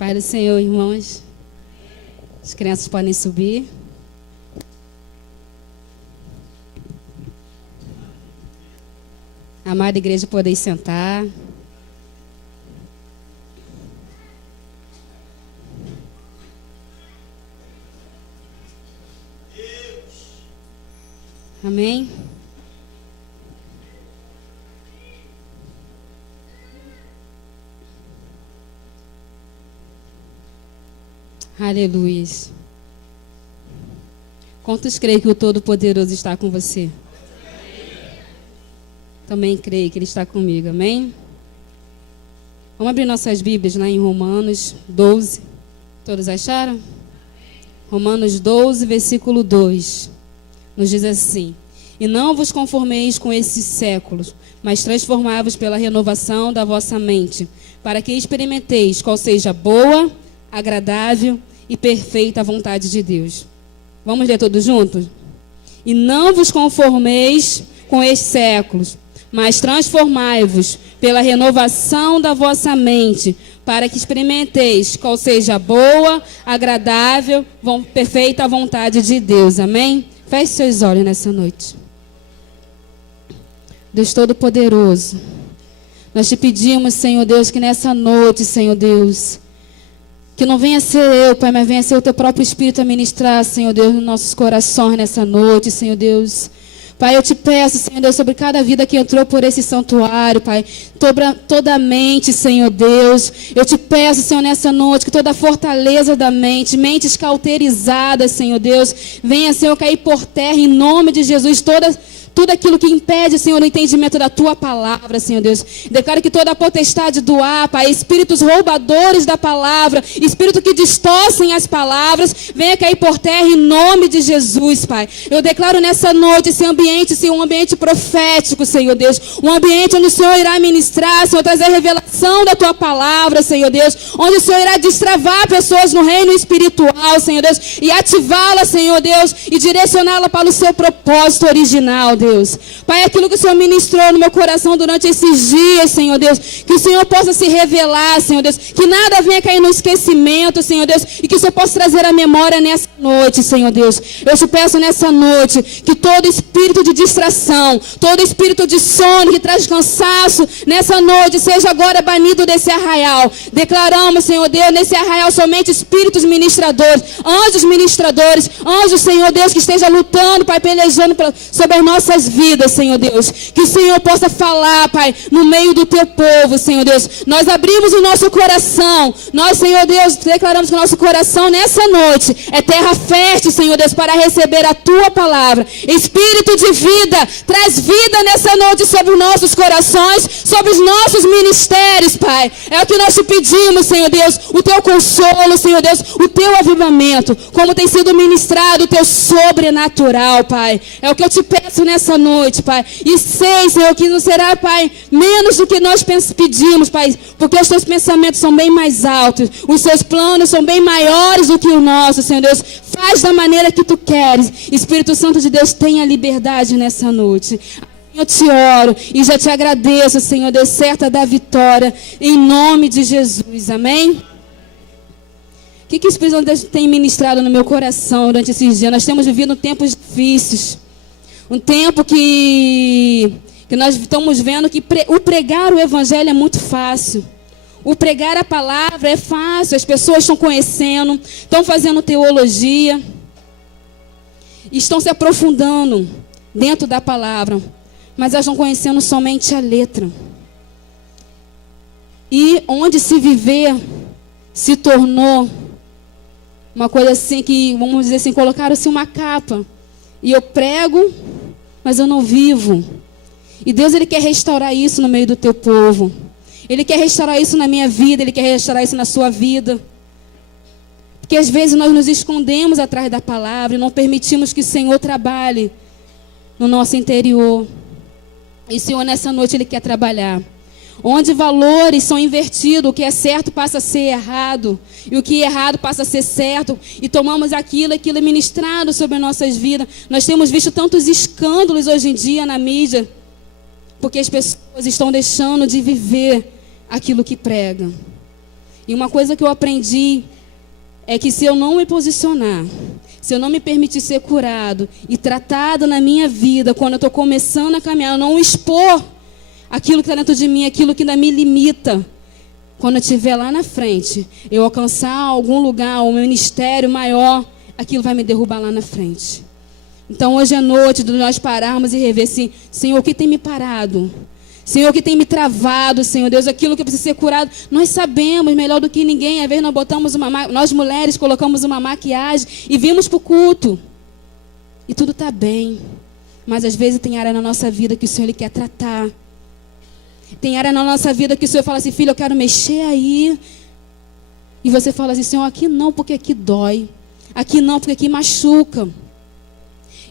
Pai do Senhor, irmãos. As crianças podem subir. Amada igreja, podem sentar. Amém? Aleluia. Quantos creem que o Todo-Poderoso está com você? Também creio que Ele está comigo, amém? Vamos abrir nossas Bíblias lá em Romanos 12. Todos acharam? Romanos 12, versículo 2. Nos diz assim: E não vos conformeis com esses séculos, mas transformai-vos pela renovação da vossa mente, para que experimenteis qual seja a boa, agradável e perfeita vontade de Deus. Vamos ler todos juntos? E não vos conformeis com estes séculos, mas transformai-vos pela renovação da vossa mente, para que experimenteis qual seja a boa, agradável, perfeita vontade de Deus. Amém? Feche seus olhos nessa noite. Deus Todo-Poderoso, nós te pedimos, Senhor Deus, que nessa noite, Senhor Deus, que não venha ser eu, Pai, mas venha ser o Teu próprio Espírito a ministrar, Senhor Deus, nos nossos corações nessa noite, Senhor Deus. Pai, eu te peço, Senhor Deus, sobre cada vida que entrou por esse santuário, Pai, toda a mente, Senhor Deus. Eu te peço, Senhor, nessa noite, que toda a fortaleza da mente, mentes cauterizadas, Senhor Deus, venha, Senhor, cair por terra em nome de Jesus, tudo aquilo que impede, Senhor, o entendimento da Tua palavra, Senhor Deus. Declaro que toda a potestade do ar, Pai, espíritos roubadores da palavra, espíritos que distorcem as palavras, venha cair por terra em nome de Jesus, Pai. Eu declaro nessa noite esse ambiente, Senhor, um ambiente profético, Senhor Deus. Um ambiente onde o Senhor irá ministrar, Senhor, trazer a revelação da Tua palavra, Senhor Deus. Onde o Senhor irá destravar pessoas no reino espiritual, Senhor Deus. E ativá-la, Senhor Deus, e direcioná-la para o seu propósito original, Deus. Pai, aquilo que o Senhor ministrou no meu coração durante esses dias, Senhor Deus, que o Senhor possa se revelar, Senhor Deus, que nada venha cair no esquecimento, Senhor Deus, e que o Senhor possa trazer a memória nessa noite, Senhor Deus. Eu te peço nessa noite que todo espírito de distração, todo espírito de sono que traz cansaço, nessa noite seja agora banido desse arraial. Declaramos, Senhor Deus, nesse arraial somente espíritos ministradores, anjos, Senhor Deus, que esteja lutando, Pai, pelejando sobre as nossas vidas, Senhor Deus. Que o Senhor possa falar, Pai, no meio do Teu povo, Senhor Deus. Nós abrimos o nosso coração. Nós, Senhor Deus, declaramos que o nosso coração nessa noite é terra fértil, Senhor Deus, para receber a Tua palavra. Espírito de vida, traz vida nessa noite sobre os nossos corações, sobre os nossos ministérios, Pai. É o que nós te pedimos, Senhor Deus, o Teu consolo, Senhor Deus, o Teu avivamento, como tem sido ministrado o Teu sobrenatural, Pai. É o que eu te peço nessa noite, Pai. E sei, Senhor, que não será, Pai, menos do que nós pedimos, Pai, porque os Teus pensamentos são bem mais altos, os Seus planos são bem maiores do que o nosso, Senhor Deus. Faz da maneira que Tu queres. Espírito Santo de Deus, tenha liberdade nessa noite. Eu te oro e já te agradeço, Senhor Deus, certa da vitória, em nome de Jesus, amém? O que o Espírito Santo de Deus tem ministrado no meu coração durante esses dias? Nós temos vivido tempos difíceis. Um tempo que nós estamos vendo que o pregar o Evangelho é muito fácil. O pregar a palavra é fácil. As pessoas estão conhecendo, estão fazendo teologia, estão se aprofundando dentro da palavra, mas elas estão conhecendo somente a letra. E onde se viver se tornou uma coisa assim que, vamos dizer assim, colocaram-se uma capa. E eu prego, mas eu não vivo. E Deus, Ele quer restaurar isso no meio do Teu povo. Ele quer restaurar isso na minha vida, Ele quer restaurar isso na sua vida. Porque às vezes nós nos escondemos atrás da palavra e não permitimos que o Senhor trabalhe no nosso interior. E o Senhor nessa noite Ele quer trabalhar. Onde valores são invertidos, o que é certo passa a ser errado, e o que é errado passa a ser certo, e tomamos aquilo é ministrado sobre as nossas vidas. Nós temos visto tantos escândalos hoje em dia na mídia, porque as pessoas estão deixando de viver aquilo que pregam. E uma coisa que eu aprendi é que se eu não me posicionar, se eu não me permitir ser curado e tratado na minha vida, quando eu estou começando a caminhar, eu não expor aquilo que está dentro de mim, aquilo que ainda me limita, quando eu estiver lá na frente, eu alcançar algum lugar, um ministério maior, aquilo vai me derrubar lá na frente. Então hoje é noite de nós pararmos e rever assim, Senhor, o que tem me parado? Senhor, o que tem me travado, Senhor Deus, aquilo que precisa ser curado. Nós sabemos melhor do que ninguém. Às vezes nós botamos nós mulheres colocamos uma maquiagem e vimos para o culto. E tudo está bem. Mas às vezes tem área na nossa vida que o Senhor Ele quer tratar. Tem área na nossa vida que o Senhor fala assim, filho, eu quero mexer aí. E você fala assim, Senhor, aqui não, porque aqui dói. Aqui não, porque aqui machuca.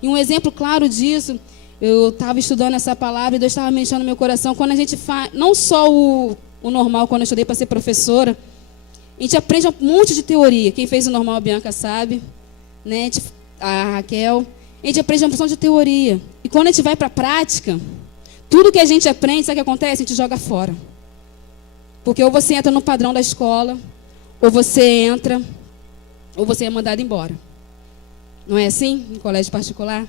E um exemplo claro disso, eu estava estudando essa palavra e Deus estava mexendo no meu coração. Quando a gente faz, não só o normal, quando eu estudei para ser professora, a gente aprende um monte de teoria. Quem fez o normal, a Bianca sabe, né? A Raquel. A gente aprende uma porção de teoria. E quando a gente vai para a prática, tudo que a gente aprende, sabe o que acontece? A gente joga fora. Porque ou você entra no padrão da escola, ou você entra, ou você é mandado embora. Não é assim? Em colégio particular?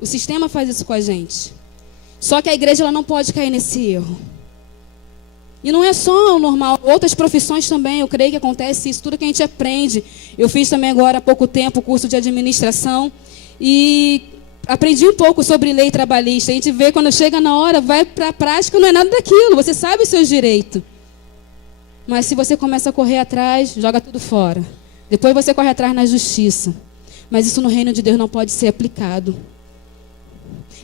O sistema faz isso com a gente. Só que a igreja ela não pode cair nesse erro. E não é só o normal. Outras profissões também, eu creio que acontece isso. Tudo que a gente aprende. Eu fiz também agora há pouco tempo o curso de administração. E aprendi um pouco sobre lei trabalhista. A gente vê quando chega na hora, vai para a prática, não é nada daquilo. Você sabe os seus direitos. Mas se você começa a correr atrás, joga tudo fora. Depois você corre atrás na justiça. Mas isso no reino de Deus não pode ser aplicado.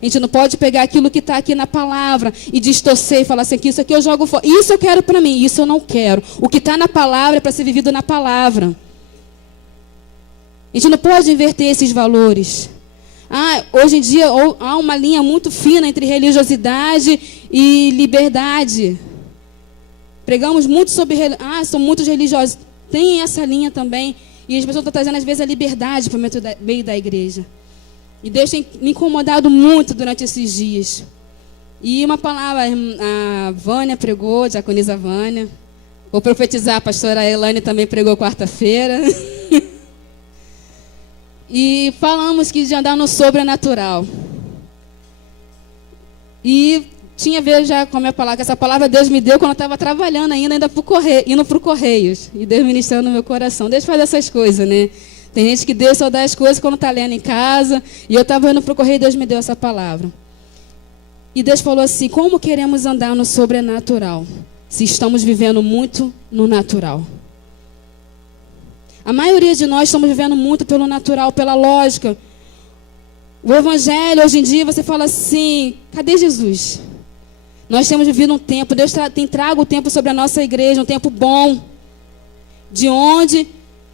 A gente não pode pegar aquilo que está aqui na palavra e distorcer e falar assim, que isso aqui eu jogo fora. Isso eu quero para mim, isso eu não quero. O que está na palavra é para ser vivido na palavra. A gente não pode inverter esses valores. Hoje em dia há uma linha muito fina entre religiosidade e liberdade. Pregamos muito sobre... são muitos religiosos. Tem essa linha também. E as pessoas estão trazendo, às vezes, a liberdade para o meio da igreja. E Deus tem me incomodado muito durante esses dias. E uma palavra, a Vânia pregou, a diaconisa Vânia. Vou profetizar, a pastora Elane também pregou quarta-feira. E falamos que de andar no sobrenatural. E tinha a ver já com a minha palavra, que essa palavra Deus me deu quando eu estava trabalhando ainda indo para o Correios. E Deus ministrando no meu coração. Deus faz essas coisas, né? Tem gente que Deus só dá as coisas quando está lendo em casa. E eu estava indo para o correio e Deus me deu essa palavra. E Deus falou assim, como queremos andar no sobrenatural, se estamos vivendo muito no natural? A maioria de nós estamos vivendo muito pelo natural, pela lógica. O evangelho, hoje em dia, você fala assim, cadê Jesus? Nós temos vivido um tempo, Deus tem trago o tempo sobre a nossa igreja, um tempo bom, de onde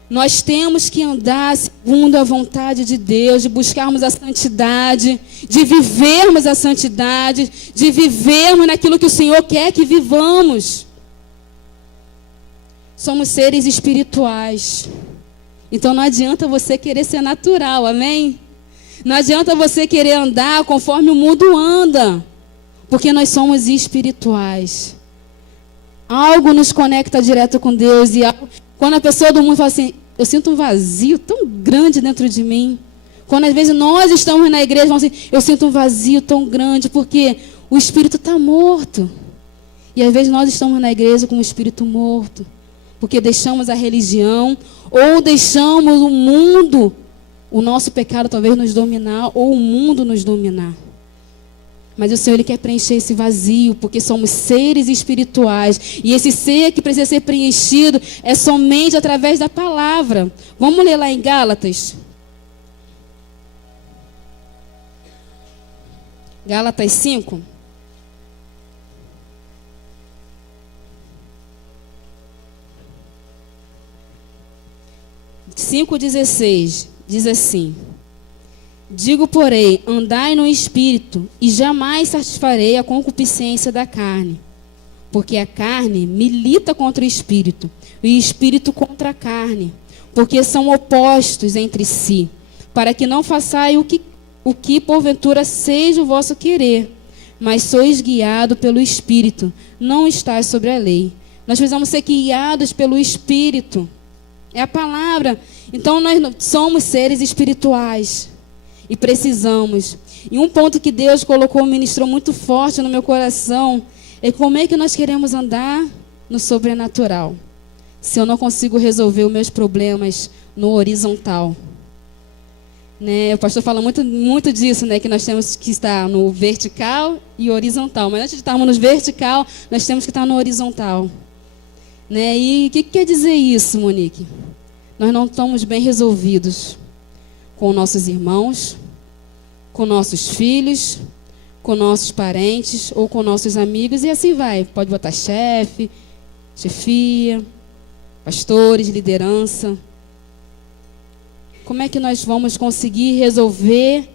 nós temos que andar segundo a vontade de Deus, de buscarmos a santidade, de vivermos a santidade, de vivermos naquilo que o Senhor quer que vivamos. Somos seres espirituais. Então não adianta você querer ser natural, amém? Não adianta você querer andar conforme o mundo anda, porque nós somos espirituais. Algo nos conecta direto com Deus. E quando a pessoa do mundo fala assim, eu sinto um vazio tão grande dentro de mim. Quando às vezes nós estamos na igreja, falamos assim, eu sinto um vazio tão grande, porque o espírito está morto. E às vezes nós estamos na igreja com o espírito morto, porque deixamos a religião, ou deixamos o mundo, o nosso pecado talvez nos dominar, ou o mundo nos dominar. Mas o Senhor Ele quer preencher esse vazio, porque somos seres espirituais. E esse ser que precisa ser preenchido é somente através da palavra. Vamos ler lá em Gálatas. Gálatas 5. Cinco 16 diz assim: digo, porém, andai no Espírito, e jamais satisfarei a concupiscência da carne. Porque a carne milita contra o Espírito, e o Espírito contra a carne, porque são opostos entre si, para que não façais o que porventura seja o vosso querer, mas sois guiado pelo Espírito, não estáis sobre a lei. Nós precisamos ser guiados pelo Espírito. É a palavra. Então nós somos seres espirituais e precisamos. E um ponto que Deus colocou, ministrou muito forte no meu coração, é como é que nós queremos andar no sobrenatural, se eu não consigo resolver os meus problemas no horizontal. Né? O pastor fala muito disso, né? Que nós temos que estar no vertical e horizontal. Mas antes de estarmos no vertical, nós temos que estar no horizontal. Né? E o que quer dizer isso, Monique? Nós não estamos bem resolvidos com nossos irmãos, com nossos filhos, com nossos parentes ou com nossos amigos, e assim vai. Pode botar chefe, chefia, pastores, liderança. Como é que nós vamos conseguir resolver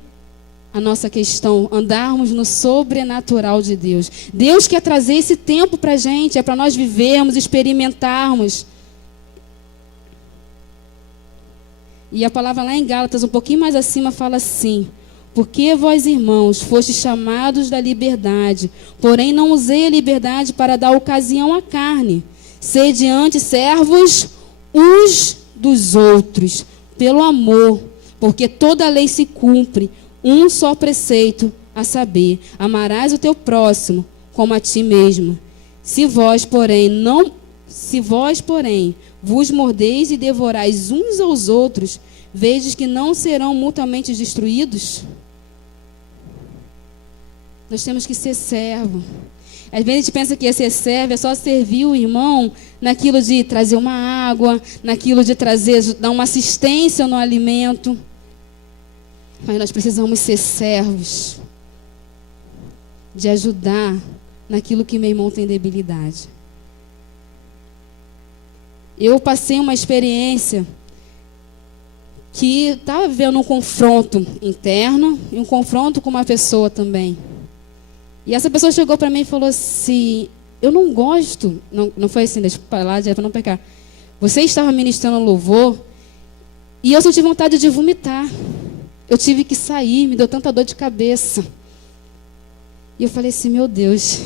a nossa questão? Andarmos no sobrenatural de Deus. Deus quer trazer esse tempo para a gente, é para nós vivermos, experimentarmos. E a palavra lá em Gálatas, um pouquinho mais acima, fala assim: porque vós, irmãos, fostes chamados da liberdade, porém não usei a liberdade para dar ocasião à carne. Sede antes servos uns dos outros, pelo amor, porque toda a lei se cumpre, um só preceito, a saber, amarás o teu próximo como a ti mesmo. Se vós, porém, vos mordeis e devorais uns aos outros, vedes que não serão mutuamente destruídos? Nós temos que ser servo. Às vezes a gente pensa que ser servo é só servir o irmão naquilo de trazer uma água, naquilo de dar uma assistência no alimento. Mas nós precisamos ser servos, de ajudar naquilo que meu irmão tem debilidade. Eu passei uma experiência que estava vivendo um confronto interno e um confronto com uma pessoa também. E essa pessoa chegou para mim e falou assim: eu não gosto, não foi assim, deixa eu falar, para não pecar. Você estava ministrando louvor e eu senti vontade de vomitar. Eu tive que sair, me deu tanta dor de cabeça. E eu falei assim: meu Deus,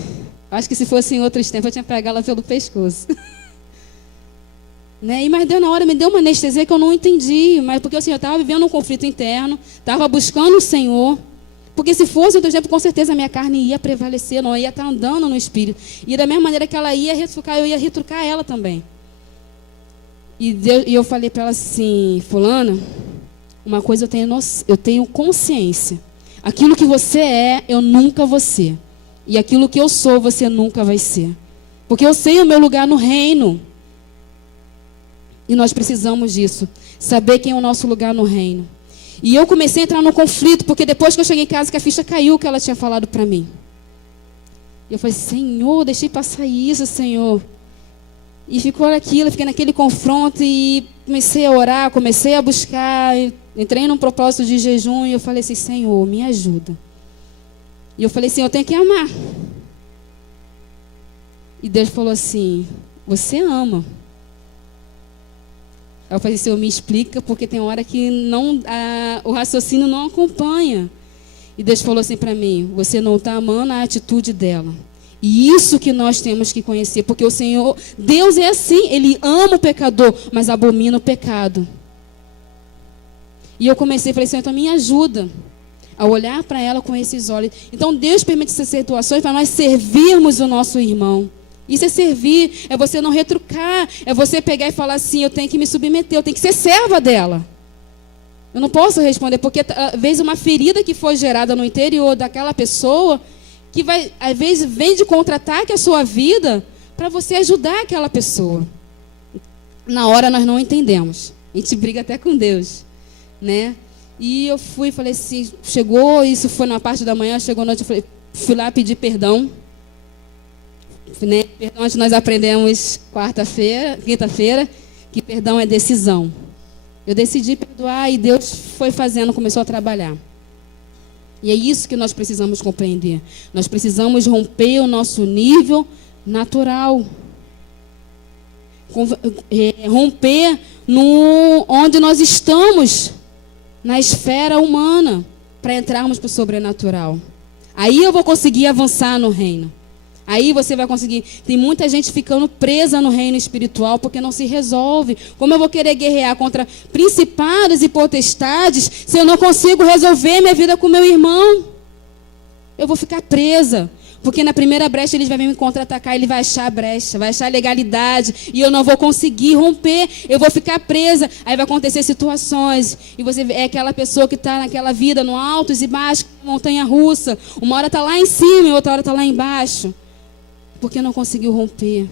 acho que se fosse em outros tempos eu tinha pegado ela pelo pescoço. Né? Mas na hora me deu uma anestesia que eu não entendi, mas porque assim, eu estava vivendo um conflito interno, estava buscando o Senhor. Porque se fosse outro tempo, com certeza a minha carne ia prevalecer, não ia estar andando no Espírito. E da mesma maneira que ela ia retrucar, eu ia retrucar ela também. E eu falei para ela assim: fulana, uma coisa eu tenho consciência. Aquilo que você é, eu nunca vou ser. E aquilo que eu sou, você nunca vai ser. Porque eu sei o meu lugar no reino. E nós precisamos disso. Saber quem é o nosso lugar no reino. E eu comecei a entrar no conflito, porque depois que eu cheguei em casa, que a ficha caiu, que ela tinha falado para mim. E eu falei: Senhor, deixei passar isso, Senhor. E ficou aquilo, fiquei naquele confronto e comecei a orar, comecei a buscar, entrei num propósito de jejum e eu falei assim: Senhor, me ajuda. E eu falei assim: eu tenho que amar. E Deus falou assim: você ama. Eu falei: Senhor, me explica, porque tem hora que o raciocínio não acompanha. E Deus falou assim para mim: você não está amando a atitude dela. E isso que nós temos que conhecer, porque o Senhor, Deus é assim, Ele ama o pecador, mas abomina o pecado. E eu comecei, falei: Senhor, então me ajuda a olhar para ela com esses olhos. Então Deus permite essas situações para nós servirmos o nosso irmão. Isso é servir, é você não retrucar, é você pegar e falar assim: eu tenho que me submeter, eu tenho que ser serva dela. Eu não posso responder, porque às vezes uma ferida que foi gerada no interior daquela pessoa, que vai, às vezes vem de contra-ataque a sua vida para você ajudar aquela pessoa. Na hora nós não entendemos, a gente briga até com Deus, né? E eu falei assim, chegou, isso foi na parte da manhã, chegou à noite, eu fui lá pedir perdão. Né? Perdão, nós aprendemos quinta-feira, que perdão é decisão. Eu decidi perdoar e Deus foi fazendo, começou a trabalhar. E é isso que nós precisamos compreender. Nós precisamos romper o nosso nível natural. Romper onde nós estamos, na esfera humana, para entrarmos para o sobrenatural. Aí eu vou conseguir avançar no reino. Aí você vai conseguir. Tem muita gente ficando presa no reino espiritual porque não se resolve. Como eu vou querer guerrear contra principados e potestades se eu não consigo resolver minha vida com meu irmão? Eu vou ficar presa. Porque na primeira brecha ele vai me contra-atacar, ele vai achar a brecha, vai achar a legalidade, e eu não vou conseguir romper, eu vou ficar presa. Aí vai acontecer situações, e você é aquela pessoa que está naquela vida, no altos e baixos, montanha russa. Uma hora está lá em cima e outra hora está lá embaixo. Porque não conseguiu romper.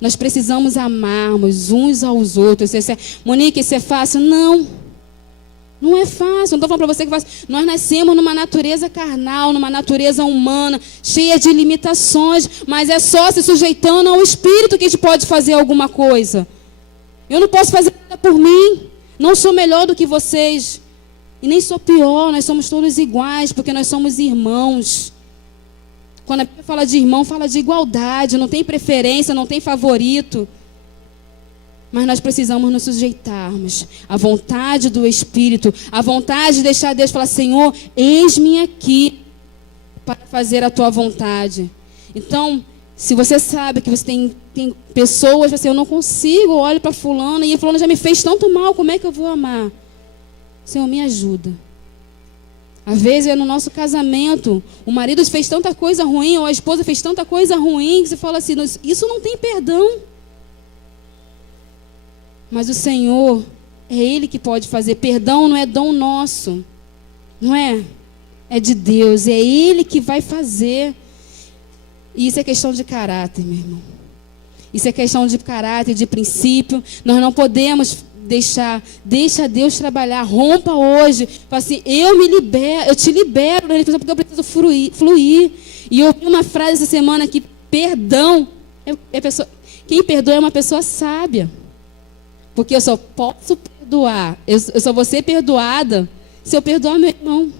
Nós precisamos amarmos uns aos outros. Monique, isso é fácil? Não. Não é fácil, não estou falando para você que é fácil. Nós nascemos numa natureza carnal, numa natureza humana, cheia de limitações, mas é só se sujeitando ao Espírito que a gente pode fazer alguma coisa. Eu não posso fazer nada por mim, não sou melhor do que vocês, e nem sou pior, nós somos todos iguais, porque nós somos irmãos. Quando a Bíblia fala de irmão, fala de igualdade, não tem preferência, não tem favorito. Mas nós precisamos nos sujeitarmos à vontade do Espírito, à vontade de deixar Deus falar: Senhor, eis-me aqui para fazer a tua vontade. Então, se você sabe que você tem pessoas, você, eu não consigo, olho para fulano, e fulano já me fez tanto mal, como é que eu vou amar? Senhor, me ajuda. Às vezes, no nosso casamento, o marido fez tanta coisa ruim, ou a esposa fez tanta coisa ruim, que você fala assim: isso não tem perdão. Mas o Senhor, é Ele que pode fazer. Perdão não é dom nosso, não é? É de Deus, é Ele que vai fazer. E isso é questão de caráter, meu irmão. Isso é questão de caráter, de princípio. Nós não podemos deixa Deus trabalhar. Rompa hoje. Fala assim: eu te libero, porque eu preciso fluir. E eu ouvi uma frase essa semana que perdão, quem perdoa é uma pessoa sábia. Porque eu só posso perdoar, eu só vou ser perdoada se eu perdoar meu irmão.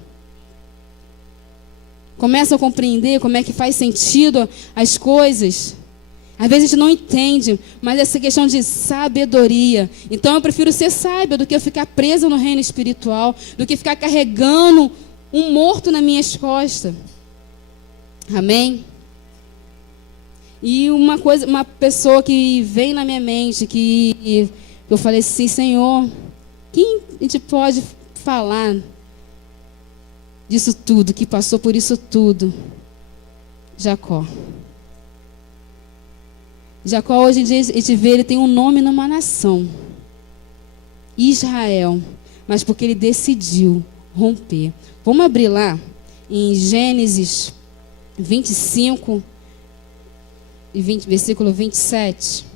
Começa a compreender como é que faz sentido as coisas. Às vezes a gente não entende, mas essa questão de sabedoria. Então eu prefiro ser sábia do que eu ficar presa no reino espiritual, do que ficar carregando um morto nas minhas costas. Amém? E uma pessoa que vem na minha mente, que eu falei assim: Senhor, quem a gente pode falar disso tudo, que passou por isso tudo? Jacó. Jacó, hoje em dia, a gente vê, ele tem um nome numa nação. Israel. Mas porque ele decidiu romper. Vamos abrir lá em Gênesis 25, versículo 27.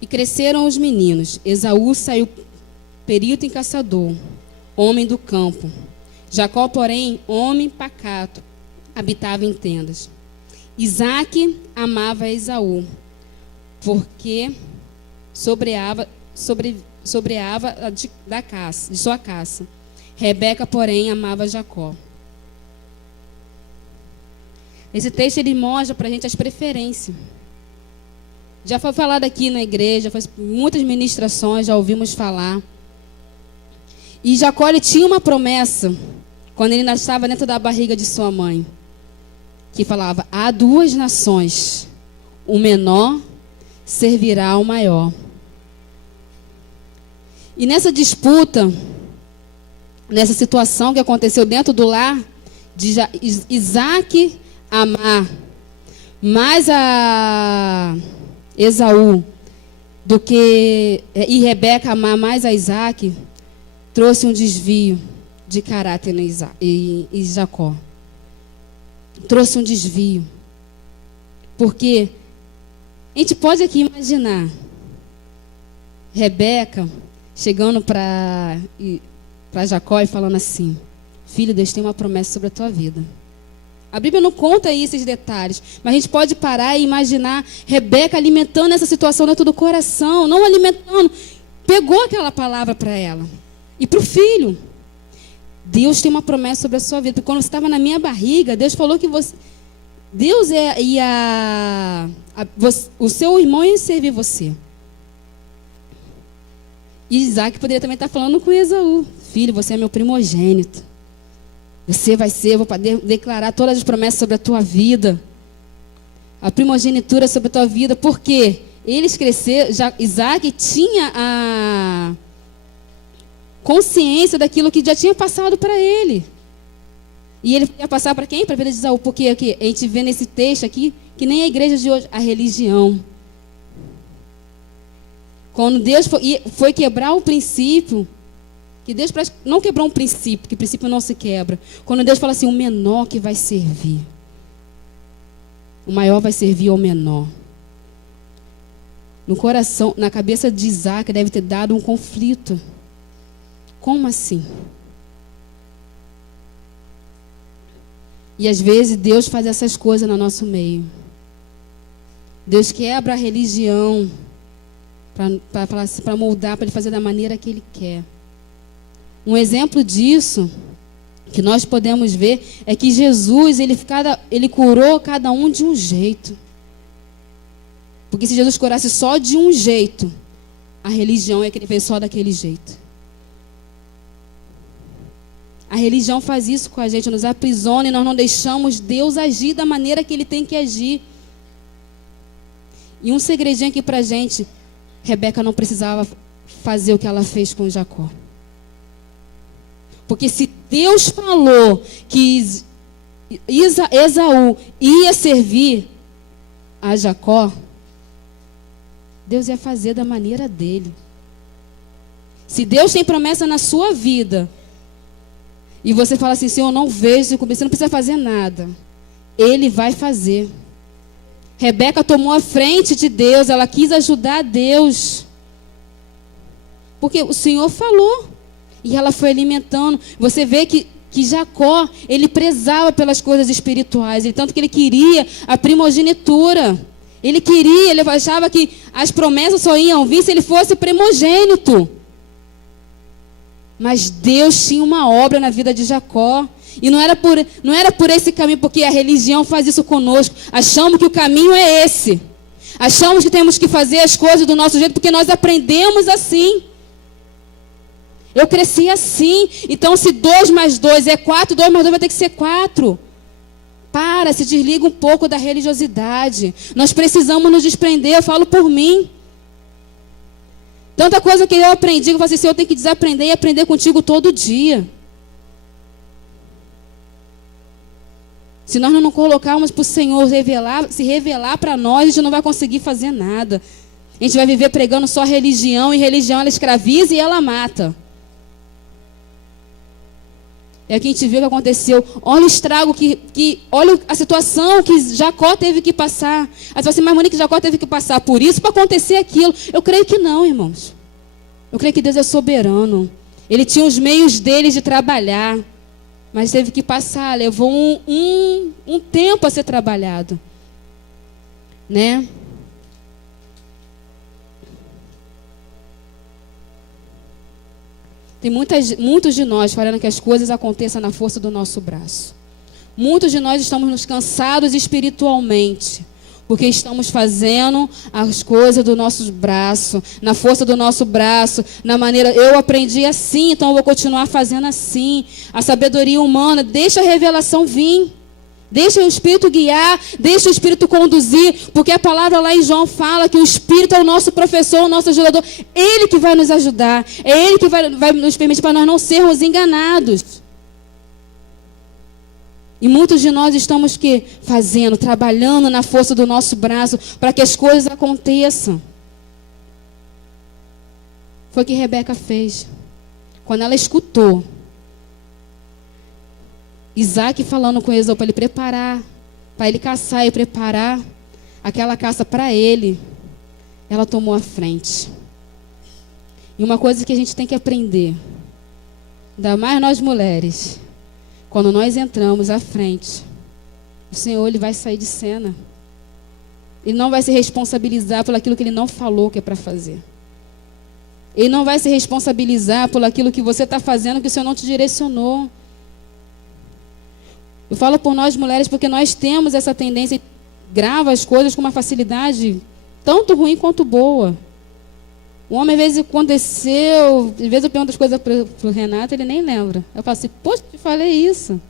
E cresceram os meninos. Esaú saiu perito em caçador, homem do campo. Jacó, porém, homem pacato, habitava em tendas. Isaque amava Esaú, porque sobreava de sua caça. Rebeca, porém, amava Jacó. Esse texto ele mostra para a gente as preferências. Já foi falado aqui na igreja, muitas ministrações, já ouvimos falar. E Jacó ele tinha uma promessa, quando ele ainda estava dentro da barriga de sua mãe, que falava: há duas nações, o menor servirá ao maior. E nessa disputa, nessa situação que aconteceu dentro do lar, de Isaque amar mais a Esaú e Rebeca amar mais a Isaque, trouxe um desvio de caráter em Jacó. Trouxe um desvio. Porque a gente pode aqui imaginar Rebeca chegando para Jacó e falando assim: filho, Deus tem uma promessa sobre a tua vida. A Bíblia não conta aí esses detalhes, mas a gente pode parar e imaginar Rebeca alimentando essa situação dentro do coração, não alimentando, pegou aquela palavra para ela e para o filho. Deus tem uma promessa sobre a sua vida. Porque quando você estava na minha barriga, Deus falou que o seu irmão ia servir você. E Isaac poderia também estar falando com Esaú: filho, você é meu primogênito. Eu vou poder declarar todas as promessas sobre a tua vida. A primogenitura sobre a tua vida. Porque eles cresceram, Isaac tinha a consciência daquilo que já tinha passado para ele. E ele ia passar para quem? Para a vida de Esaú. Porque aqui, a gente vê nesse texto aqui, que nem a igreja de hoje, a religião. Quando Deus foi quebrar o princípio, que Deus não quebrou um princípio, que o princípio não se quebra. Quando Deus fala assim, o menor que vai servir. O maior vai servir ao menor. No coração, na cabeça de Isaac deve ter dado um conflito. Como assim? E às vezes Deus faz essas coisas no nosso meio. Deus quebra a religião para moldar, para ele fazer da maneira que ele quer. Um exemplo disso, que nós podemos ver, é que Jesus, ele curou cada um de um jeito. Porque se Jesus curasse só de um jeito, a religião é que ele fez só daquele jeito. A religião faz isso com a gente, nos aprisiona e nós não deixamos Deus agir da maneira que ele tem que agir. E um segredinho aqui pra gente, Rebeca não precisava fazer o que ela fez com Jacó. Porque se Deus falou que Esaú ia servir a Jacó, Deus ia fazer da maneira dele. Se Deus tem promessa na sua vida, e você fala assim, Senhor, eu não vejo se cumprir, você não precisa fazer nada. Ele vai fazer. Rebeca tomou a frente de Deus, ela quis ajudar Deus. Porque o Senhor falou. E ela foi alimentando. Você vê que Jacó, ele prezava pelas coisas espirituais. Tanto que ele queria a primogenitura. Ele achava que as promessas só iam vir se ele fosse primogênito. Mas Deus tinha uma obra na vida de Jacó. E não era por esse caminho, porque a religião faz isso conosco. Achamos que o caminho é esse. Achamos que temos que fazer as coisas do nosso jeito, porque nós aprendemos assim. Eu cresci assim. Então, se 2 mais 2 é 4, 2 mais 2 vai ter que ser 4. Se desliga um pouco da religiosidade. Nós precisamos nos desprender, eu falo por mim. Tanta coisa que eu aprendi, que eu falei assim, eu tenho que desaprender e aprender contigo todo dia. Se nós não colocarmos para o Senhor se revelar para nós, a gente não vai conseguir fazer nada. A gente vai viver pregando só religião, e religião ela escraviza e ela mata. É o que a gente viu que aconteceu. Olha o estrago olha a situação que Jacó teve que passar. Aí você fala assim, mas Monique, Jacó teve que passar por isso para acontecer aquilo. Eu creio que não, irmãos. Eu creio que Deus é soberano. Ele tinha os meios dele de trabalhar. Mas teve que passar, levou um tempo a ser trabalhado. Né? Tem muitos de nós falando que as coisas aconteçam na força do nosso braço. Muitos de nós estamos nos cansados espiritualmente, porque estamos fazendo as coisas do nosso braço, na força do nosso braço, na maneira, eu aprendi assim, então eu vou continuar fazendo assim. A sabedoria humana, deixa a revelação vir. Deixa o Espírito guiar, deixa o Espírito conduzir, porque a palavra lá em João fala que o Espírito é o nosso professor, o nosso ajudador. Ele que vai nos ajudar, é Ele que vai nos permitir para nós não sermos enganados. E muitos de nós estamos fazendo, trabalhando na força do nosso braço, para que as coisas aconteçam. Foi o que Rebeca fez. Quando ela escutou Isaac falando com Esaú para ele preparar, para ele caçar e preparar aquela caça para ele, ela tomou a frente. E uma coisa que a gente tem que aprender, ainda mais nós mulheres, quando nós entramos à frente, o Senhor ele vai sair de cena. Ele não vai se responsabilizar por aquilo que ele não falou que é para fazer. Ele não vai se responsabilizar por aquilo que você está fazendo que o Senhor não te direcionou. Eu falo por nós mulheres porque nós temos essa tendência, grava as coisas com uma facilidade tanto ruim quanto boa. O homem, às vezes, aconteceu, às vezes eu pergunto as coisas para o Renato, ele nem lembra. Eu falo assim, poxa, te falei isso.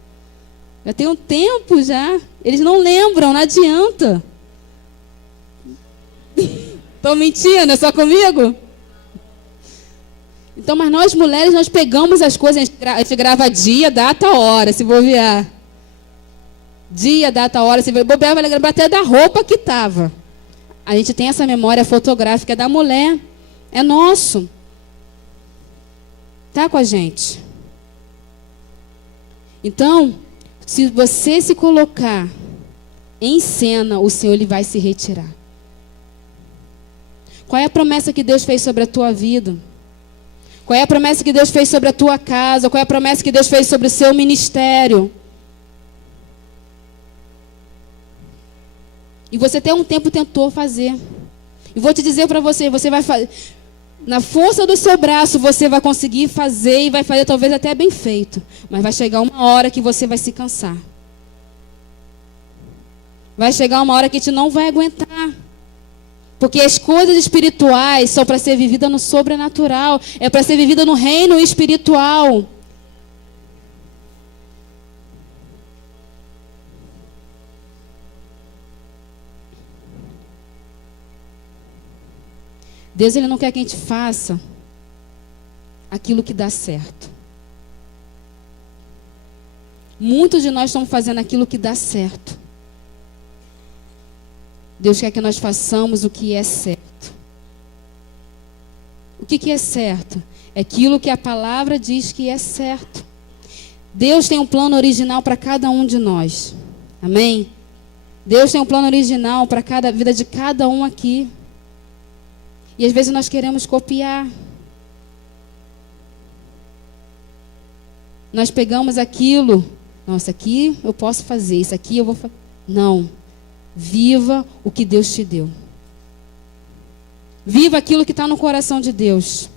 Já tem um tempo já. Eles não lembram, não adianta. Estão mentindo, é só comigo? Então, mas nós mulheres, nós pegamos as coisas, a gente grava dia, data, hora, se bobear. Dia, data, hora, se bobear, vai lembrar até da roupa que estava. A gente tem essa memória fotográfica da mulher. É nosso. Está com a gente. Então, se você se colocar em cena, o Senhor ele vai se retirar. Qual é a promessa que Deus fez sobre a tua vida? Qual é a promessa que Deus fez sobre a tua casa? Qual é a promessa que Deus fez sobre o seu ministério? E você até um tempo tentou fazer. E vou te dizer para você, você vai fazer... Na força do seu braço você vai conseguir fazer e vai fazer talvez até bem feito. Mas vai chegar uma hora que você vai se cansar. Vai chegar uma hora que a gente não vai aguentar. Porque as coisas espirituais são para ser vividas no sobrenatural. É para ser vivida no reino espiritual. Deus ele não quer que a gente faça aquilo que dá certo. Muitos de nós estamos fazendo aquilo que dá certo. Deus quer que nós façamos o que é certo. O que é certo? É aquilo que a palavra diz que é certo. Deus tem um plano original para cada um de nós. Amém? Deus tem um plano original para cada vida de cada um aqui. E às vezes nós queremos copiar. Nós pegamos aquilo. Nossa, aqui eu posso fazer, isso aqui eu vou fazer. Não. Viva o que Deus te deu. Viva aquilo que está no coração de Deus.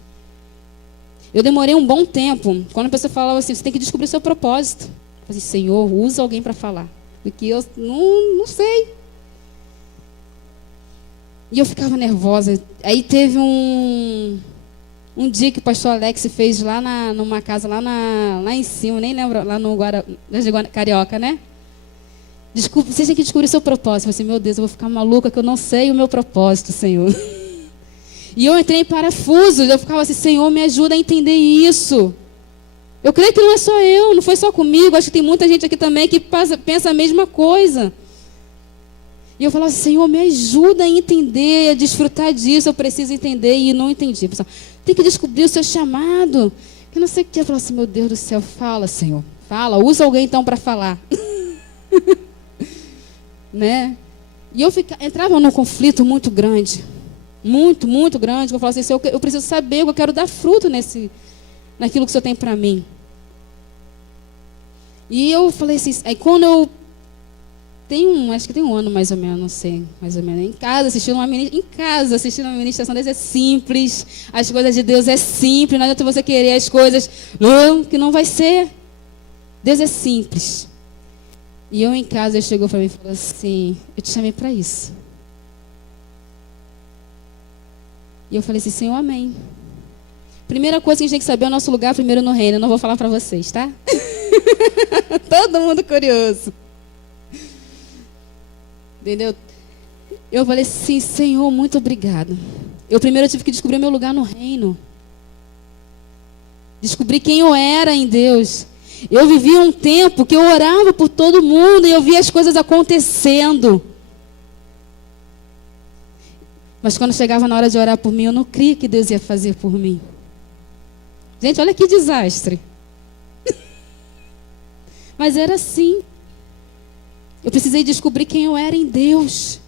Eu demorei um bom tempo. Quando a pessoa falava assim, você tem que descobrir o seu propósito. Eu falei, Senhor, usa alguém para falar. Porque eu não sei. E eu ficava nervosa. Aí teve um dia que o pastor Alex fez lá numa casa, lá em cima, nem lembro, lá no Carioca, né? Vocês têm que descobrir o seu propósito. Eu falei assim, meu Deus, eu vou ficar maluca que eu não sei o meu propósito, Senhor. E eu entrei em parafusos. Eu ficava assim, Senhor, me ajuda a entender isso. Eu creio que não é só eu, não foi só comigo. Acho que tem muita gente aqui também que pensa a mesma coisa. E eu falava, Senhor, me ajuda a entender, a desfrutar disso. Eu preciso entender e não entendi. Pessoal, tem que descobrir o seu chamado. Que não sei o que. Eu falava assim, meu Deus do céu, fala, Senhor. Fala, usa alguém então para falar. Né? E eu entrava num conflito muito grande. Muito, muito grande. Eu falava assim, Senhor, eu preciso saber, eu quero dar fruto naquilo que o Senhor tem para mim. E eu falei assim, aí quando eu acho que tem um ano mais ou menos, não sei, mais ou menos, em casa assistindo uma ministração dessa é simples, as coisas de Deus é simples, não adianta você querer as coisas, não, que não vai ser. Deus é simples. E eu em casa, ele chegou para mim e falou assim, eu te chamei para isso. E eu falei assim, Senhor, amém. Primeira coisa que a gente tem que saber é o nosso lugar primeiro no reino, eu não vou falar para vocês, tá? Todo mundo curioso. Entendeu? Eu falei assim, Senhor, muito obrigado. Eu primeiro tive que descobrir meu lugar no reino. Descobrir quem eu era em Deus. Eu vivia um tempo que eu orava por todo mundo e eu via as coisas acontecendo. Mas quando chegava na hora de orar por mim, eu não cria que Deus ia fazer por mim. Gente, olha que desastre. Mas era assim. Eu precisei descobrir quem eu era em Deus.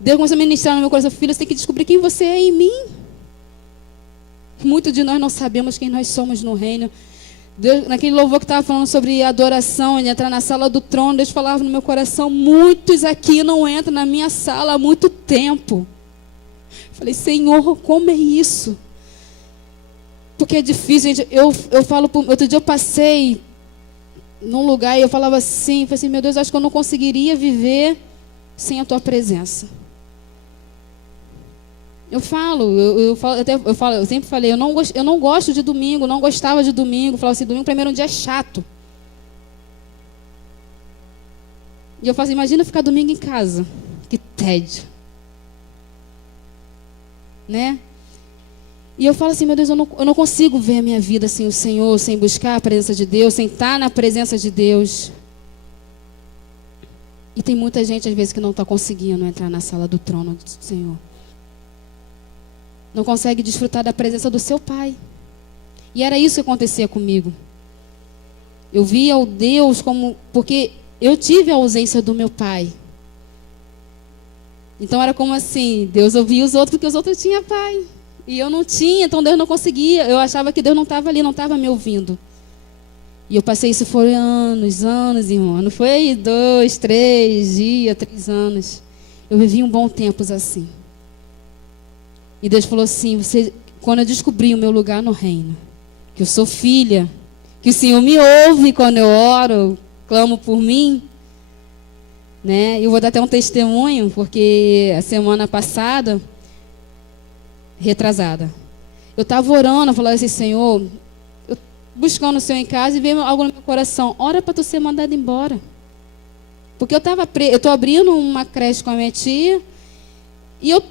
Deus começou a ministrar no meu coração, filho, você tem que descobrir quem você é em mim. Muitos de nós não sabemos quem nós somos no reino. Deus, naquele louvor que estava falando sobre adoração, de entrar na sala do trono, Deus falava no meu coração, muitos aqui não entram na minha sala há muito tempo. Falei, Senhor, como é isso? Porque é difícil, gente. Eu falo, outro dia eu passei num lugar e eu falava assim, meu Deus, acho que eu não conseguiria viver sem a tua presença. Eu sempre falei, eu não gosto de domingo, não gostava de domingo. Eu falava assim, domingo para mim era um dia chato. E eu falo assim, imagina ficar domingo em casa. Que tédio. Né? E eu falo assim, meu Deus, eu não consigo ver a minha vida sem o Senhor, sem buscar a presença de Deus, sem estar na presença de Deus. E tem muita gente, às vezes, que não está conseguindo entrar na sala do trono do Senhor. Não consegue desfrutar da presença do seu Pai. E era isso que acontecia comigo. Eu via o Deus como... Porque eu tive a ausência do meu Pai. Então era como assim, Deus ouvia os outros porque os outros tinham Pai. E eu não tinha, então Deus não conseguia. Eu achava que Deus não estava ali, não estava me ouvindo. E eu passei isso por anos, irmão. Não foi 2, 3 dias, 3 anos. Eu vivi um bom tempo assim. E Deus falou assim, quando eu descobri o meu lugar no reino, que eu sou filha, que o Senhor me ouve quando eu oro, clamo por mim, né? Eu vou dar até um testemunho, porque a semana passada, retrasada, eu estava orando, falando assim, Senhor, buscando o Senhor em casa e veio algo no meu coração, ora para tu ser mandado embora. Porque eu estou abrindo uma creche com a minha tia e eu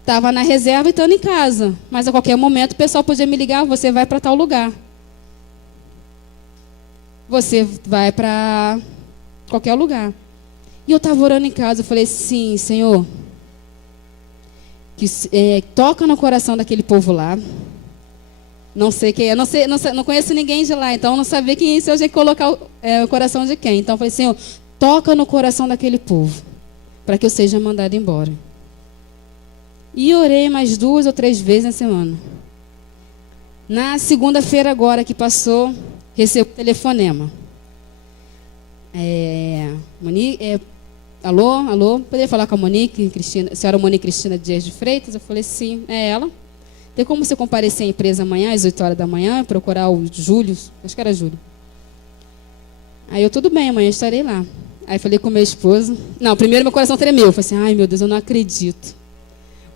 estava na reserva e estando em casa. Mas a qualquer momento o pessoal podia me ligar, você vai para tal lugar. Você vai para qualquer lugar. E eu estava orando em casa, eu falei, sim, Senhor, que, toca no coração daquele povo lá. Não sei quem é, não conheço ninguém de lá, então não sabia quem se eu tinha que colocar o coração de quem. Então eu falei, Senhor, toca no coração daquele povo, para que eu seja mandado embora. E orei mais 2 ou 3 vezes na semana. Na segunda-feira agora que passou, recebi um telefonema. Alô, poderia falar com a Monique Cristina, a senhora Monique Cristina Dias de Freitas? Eu falei, sim, é ela. Tem como você comparecer à empresa amanhã, às 8 horas da manhã, procurar o Júlio, acho que era Júlio. Aí eu, tudo bem, amanhã estarei lá. Aí falei com meu esposo. Não, primeiro meu coração tremeu. Eu falei assim, ai meu Deus, eu não acredito.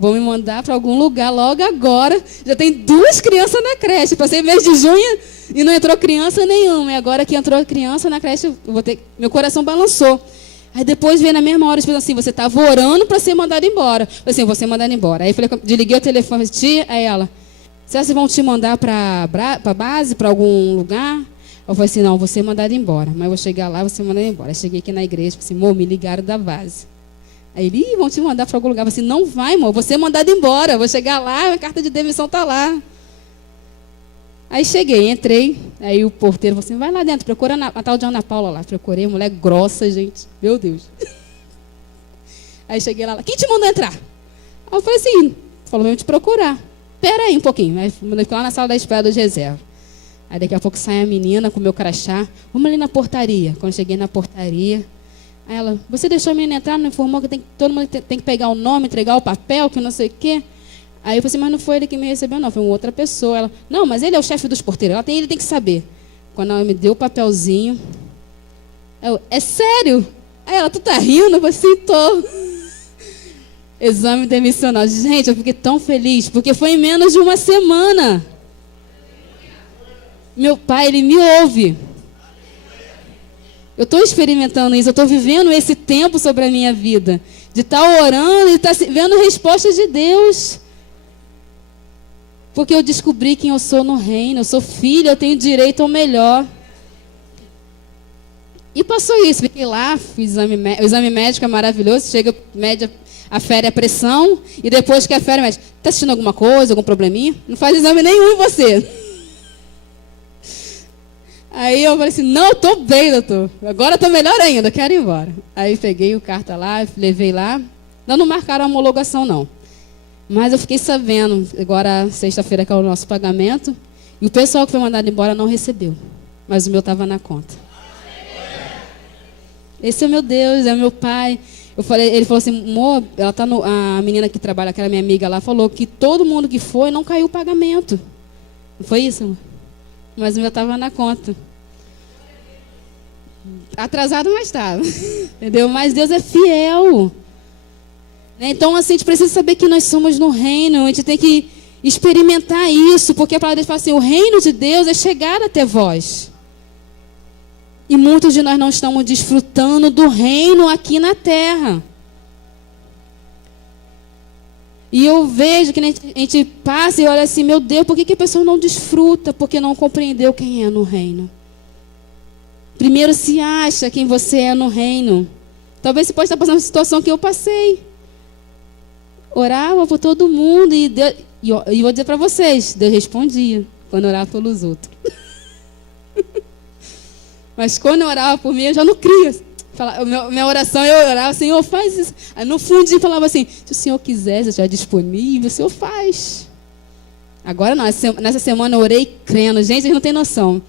Vão me mandar para algum lugar logo agora. Já tem 2 crianças na creche. Passei mês de junho e não entrou criança nenhuma. E agora que entrou criança na creche, meu coração balançou. Aí depois veio na mesma hora, eu falei assim, você estava orando para ser mandado embora. Eu falei assim, vou ser mandado embora. Aí falei, desliguei o telefone, tia, aí ela, será que vocês vão te mandar para a base, para algum lugar? Eu falei assim, não, vou ser mandado embora. Mas eu vou chegar lá, vou ser mandado embora. Aí cheguei aqui na igreja, falei assim, amor, me ligaram da base. Aí ele, vão te mandar para algum lugar. Eu falei assim, não vai, amor, vou ser mandado embora. Vou chegar lá, a carta de demissão está lá. Aí cheguei, entrei, aí o porteiro falou assim, vai lá dentro, procura a tal de Ana Paula lá. Procurei, mulher grossa, gente, meu Deus. Aí cheguei lá, quem te mandou entrar? Aí eu falei assim, falou mesmo te procurar. Pera aí um pouquinho. Aí fui lá na sala da espera dos reservas. Aí daqui a pouco sai a menina com o meu crachá, vamos ali na portaria. Quando cheguei na portaria, aí ela, você deixou a menina entrar, não informou que todo mundo tem que pegar o nome, entregar o papel, que não sei o quê. Aí eu falei assim, mas não foi ele que me recebeu, não, foi uma outra pessoa. Ela, não, mas ele é o chefe dos porteiros, ele tem que saber. Quando ela me deu o papelzinho, eu, é sério? Aí ela, tu tá rindo? Eu falei assim, tô. Exame demissional. Gente, eu fiquei tão feliz, porque foi em menos de uma semana. Meu pai, ele me ouve. Eu estou experimentando isso, eu estou vivendo esse tempo sobre a minha vida. De estar orando e estar vendo respostas de Deus. Porque eu descobri quem eu sou no reino. Eu sou filha, eu tenho direito ao melhor. E passou isso. Fiquei lá, fiz o exame médico é maravilhoso. Chega, afere a pressão. E depois que afere, médico, está assistindo alguma coisa, algum probleminha? Não faz exame nenhum em você. Aí eu falei assim, não, eu estou bem, doutor. Agora eu estou melhor ainda, quero ir embora. Aí peguei o carta lá, levei lá. Não marcaram a homologação, não. Mas eu fiquei sabendo, agora sexta-feira que é o nosso pagamento, e o pessoal que foi mandado embora não recebeu. Mas o meu estava na conta. Esse é meu Deus, é meu Pai. Ele falou assim, amor, ela tá a menina que trabalha, aquela minha amiga lá, falou que todo mundo que foi não caiu o pagamento. Não foi isso, amor? Mas ainda estava na conta. Atrasado, mas estava. Entendeu? Mas Deus é fiel. Então, assim, a gente precisa saber que nós somos no reino. A gente tem que experimentar isso. Porque a palavra de Deus fala assim, o reino de Deus é chegar até vós. E muitos de nós não estamos desfrutando do reino aqui na terra. E eu vejo que a gente passa e olha assim, meu Deus, por que a pessoa não desfruta? Porque não compreendeu quem é no reino. Primeiro se acha quem você é no reino. Talvez você possa estar passando uma situação que eu passei. Orava por todo mundo e vou dizer para vocês, Deus respondia quando eu orava pelos outros. Mas quando eu orava por mim, eu já não cria. Minha oração, eu orava, Senhor, faz isso. Aí no fundinho falava assim, se o Senhor quiser, já é disponível, o Senhor faz. Agora não, nessa semana eu orei crendo. Gente, vocês não têm noção.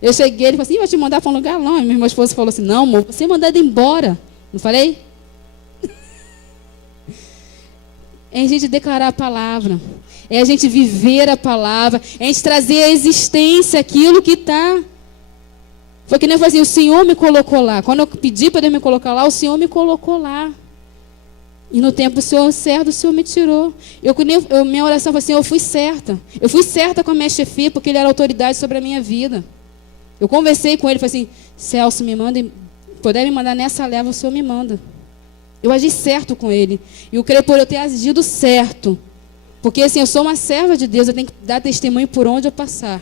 Eu cheguei, ele falou assim, vou te mandar para um lugar longe. Minha esposa falou assim, não, amor, você é mandado embora. Não falei? É a gente declarar a palavra. É a gente viver a palavra. É a gente trazer à existência aquilo que está. Foi que nem eu falei assim, o Senhor me colocou lá. Quando eu pedi para Deus me colocar lá, o Senhor me colocou lá. E no tempo certo, o Senhor me tirou. Minha oração foi assim, eu fui certa. Eu fui certa com a minha chefia, porque ele era autoridade sobre a minha vida. Eu conversei com ele, falei assim, Celso, me manda, puder me mandar nessa leva, o Senhor me manda. Eu agi certo com ele. E eu creio por eu ter agido certo. Porque assim, eu sou uma serva de Deus, eu tenho que dar testemunho por onde eu passar.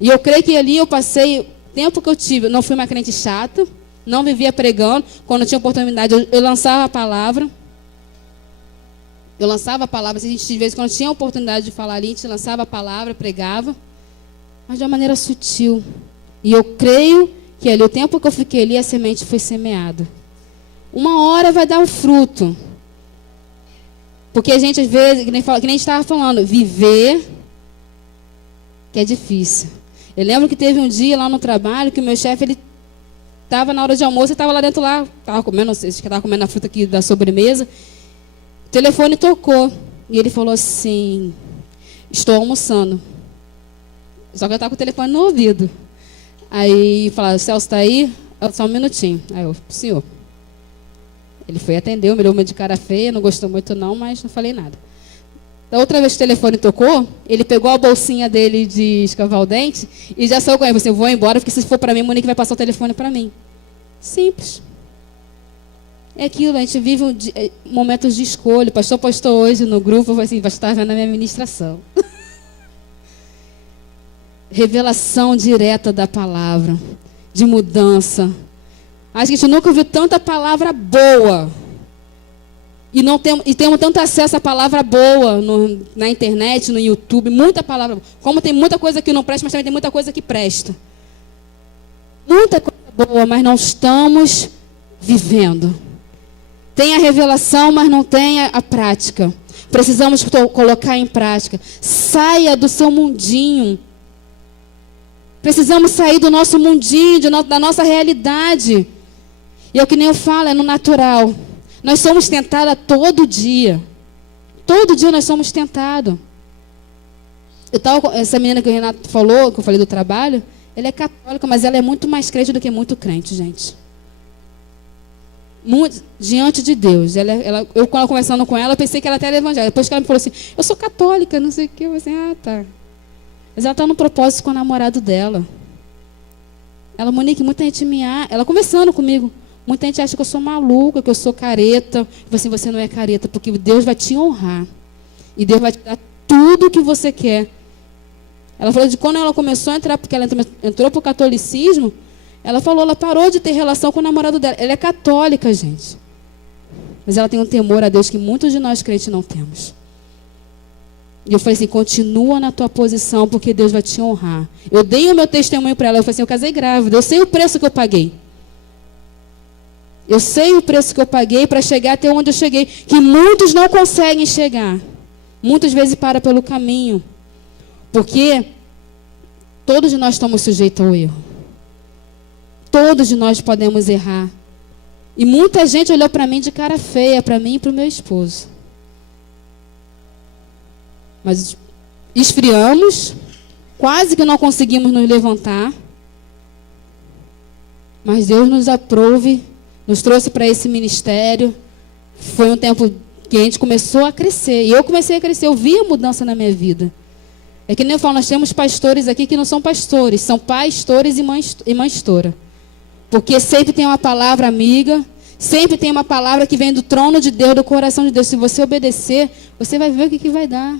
E eu creio que ali eu passei, tempo que eu tive, eu não fui uma crente chata, não vivia pregando. Quando eu tinha oportunidade, eu lançava a palavra. Eu lançava a palavra, assim, a gente, de vez em quando tinha a oportunidade de falar ali, a gente lançava a palavra, pregava. Mas de uma maneira sutil. E eu creio que ali, o tempo que eu fiquei ali, a semente foi semeada. Uma hora vai dar o fruto. Porque a gente, às vezes, que nem a gente estava falando, viver, que é difícil. Eu lembro que teve um dia lá no trabalho, que o meu chefe, ele estava na hora de almoço, e estava lá dentro lá, estava comendo, não sei, acho que estava comendo a fruta aqui da sobremesa. O telefone tocou. E ele falou assim, estou almoçando. Só que eu estava com o telefone no ouvido. Aí falaram, o Celso está aí? Só um minutinho. Aí eu, senhor. Ele foi atender, me olhou uma de cara feia, não gostou muito não, mas não falei nada. Da outra vez que o telefone tocou, ele pegou a bolsinha dele de escovar o dente e já saiu com ele. Você, eu vou embora, porque se for para mim, Monique vai passar o telefone para mim. Simples. É aquilo, a gente vive momentos de escolha. O pastor postou hoje no grupo, eu falei assim, pastor, está vendo a minha ministração. Revelação direta da palavra, de mudança. Acho que a gente nunca ouviu tanta palavra boa. E temos tanto acesso à palavra boa na internet, no YouTube, muita palavra boa. Como tem muita coisa que não presta, mas também tem muita coisa que presta. Muita coisa boa, mas não estamos vivendo. Tem a revelação, mas não tem a prática. Precisamos colocar em prática. Saia do seu mundinho. Precisamos sair do nosso mundinho, da nossa realidade. E é o que nem eu falo, é no natural. Nós somos tentados todo dia. Todo dia nós somos tentados. Essa menina que o Renato falou, que eu falei do trabalho, ela é católica, mas ela é muito mais crente do que muito crente, gente. Muito, diante de Deus. Eu conversando com ela, pensei que ela até era evangélica. Depois que ela me falou assim, eu sou católica, não sei o quê. Eu falei assim, tá. Mas ela está no propósito com o namorado dela. Ela, Monique, muita gente ela conversando comigo, muita gente acha que eu sou maluca, que eu sou careta. Eu falei assim, você não é careta, porque Deus vai te honrar. E Deus vai te dar tudo o que você quer. Ela falou de quando ela começou a entrar, porque ela entrou para o catolicismo, ela falou, ela parou de ter relação com o namorado dela. Ela é católica, gente. Mas ela tem um temor a Deus que muitos de nós crentes não temos. E eu falei assim, continua na tua posição, porque Deus vai te honrar. Eu dei o meu testemunho para ela. Eu falei assim, eu casei grávida. Eu sei o preço que eu paguei. Eu sei o preço que eu paguei para chegar até onde eu cheguei. Que muitos não conseguem chegar. Muitas vezes para pelo caminho. Porque todos de nós estamos sujeitos ao erro. Todos de nós podemos errar. E muita gente olhou para mim de cara feia, para mim e para o meu esposo. Mas esfriamos, quase que não conseguimos nos levantar. Mas Deus nos aprove, nos trouxe para esse ministério. Foi um tempo que a gente começou a crescer. E eu comecei a crescer, eu vi a mudança na minha vida. É que nem eu falo, nós temos pastores aqui que não são pastores, são pastores e mãestora. Porque sempre tem uma palavra amiga, sempre tem uma palavra que vem do trono de Deus, do coração de Deus. Se você obedecer, você vai ver o que vai dar.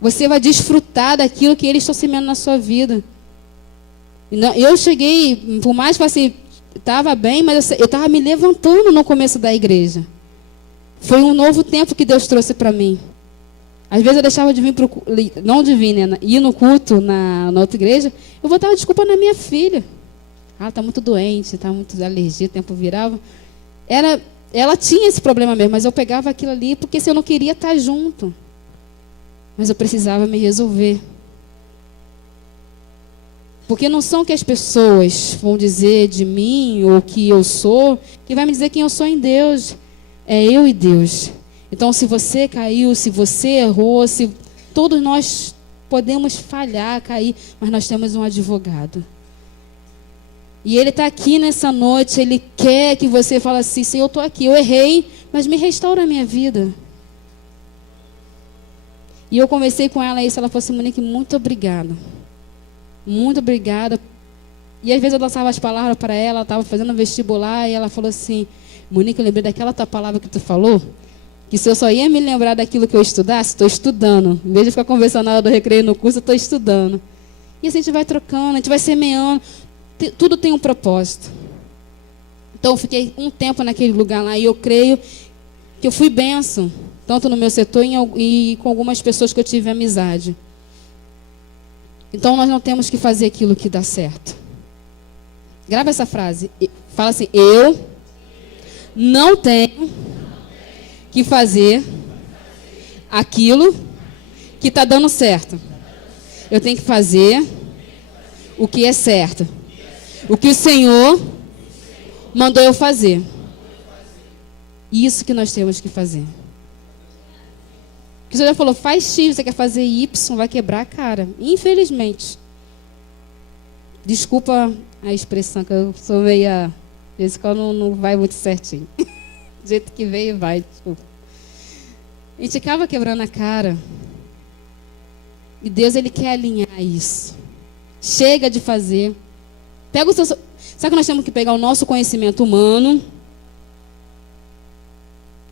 Você vai desfrutar daquilo que Ele está semeando na sua vida. Eu cheguei, por mais que assim, estava bem, mas eu estava me levantando no começo da igreja. Foi um novo tempo que Deus trouxe para mim. Às vezes eu deixava de vir não de vir, né? Ir no culto na outra igreja, eu botava desculpa na minha filha. Ah, está muito doente, está muito alergia, o tempo virava. Ela tinha esse problema mesmo, mas eu pegava aquilo ali, porque se eu não queria estar junto. Mas eu precisava me resolver. Porque não são que as pessoas vão dizer de mim, ou que eu sou, que vai me dizer quem eu sou em Deus. É eu e Deus. Então, se você caiu, se você errou, todos nós podemos falhar, cair, mas nós temos um advogado. E Ele está aqui nessa noite, Ele quer que você fale assim, Senhor, eu estou aqui, eu errei, mas me restaura a minha vida. E eu conversei com ela isso, ela falou assim, Monique, muito obrigada. Muito obrigada. E às vezes eu lançava as palavras para ela estava fazendo vestibular, e ela falou assim, Monique, eu lembrei daquela tua palavra que tu falou, que se eu só ia me lembrar daquilo que eu estudasse, estou estudando. Em vez de ficar conversando na hora do recreio no curso, eu estou estudando. E assim a gente vai trocando, a gente vai semeando. Tudo tem um propósito. Então eu fiquei um tempo naquele lugar lá, e eu creio que eu fui bênção, tanto no meu setor e com algumas pessoas que eu tive amizade. Então nós não temos que fazer aquilo que dá certo. Grava essa frase. Fala assim, eu não tenho que fazer aquilo que está dando certo. Eu tenho que fazer o que é certo. O que o Senhor mandou eu fazer. Isso que nós temos que fazer. O Senhor já falou, faz X, você quer fazer Y, vai quebrar a cara. Infelizmente. Desculpa a expressão, que eu sou meia... Esse quando não vai muito certinho. Do jeito que veio, vai, desculpa. A gente acaba quebrando a cara. E Deus, Ele quer alinhar isso. Chega de fazer. Pega o seu... Sabe que nós temos que pegar o nosso conhecimento humano,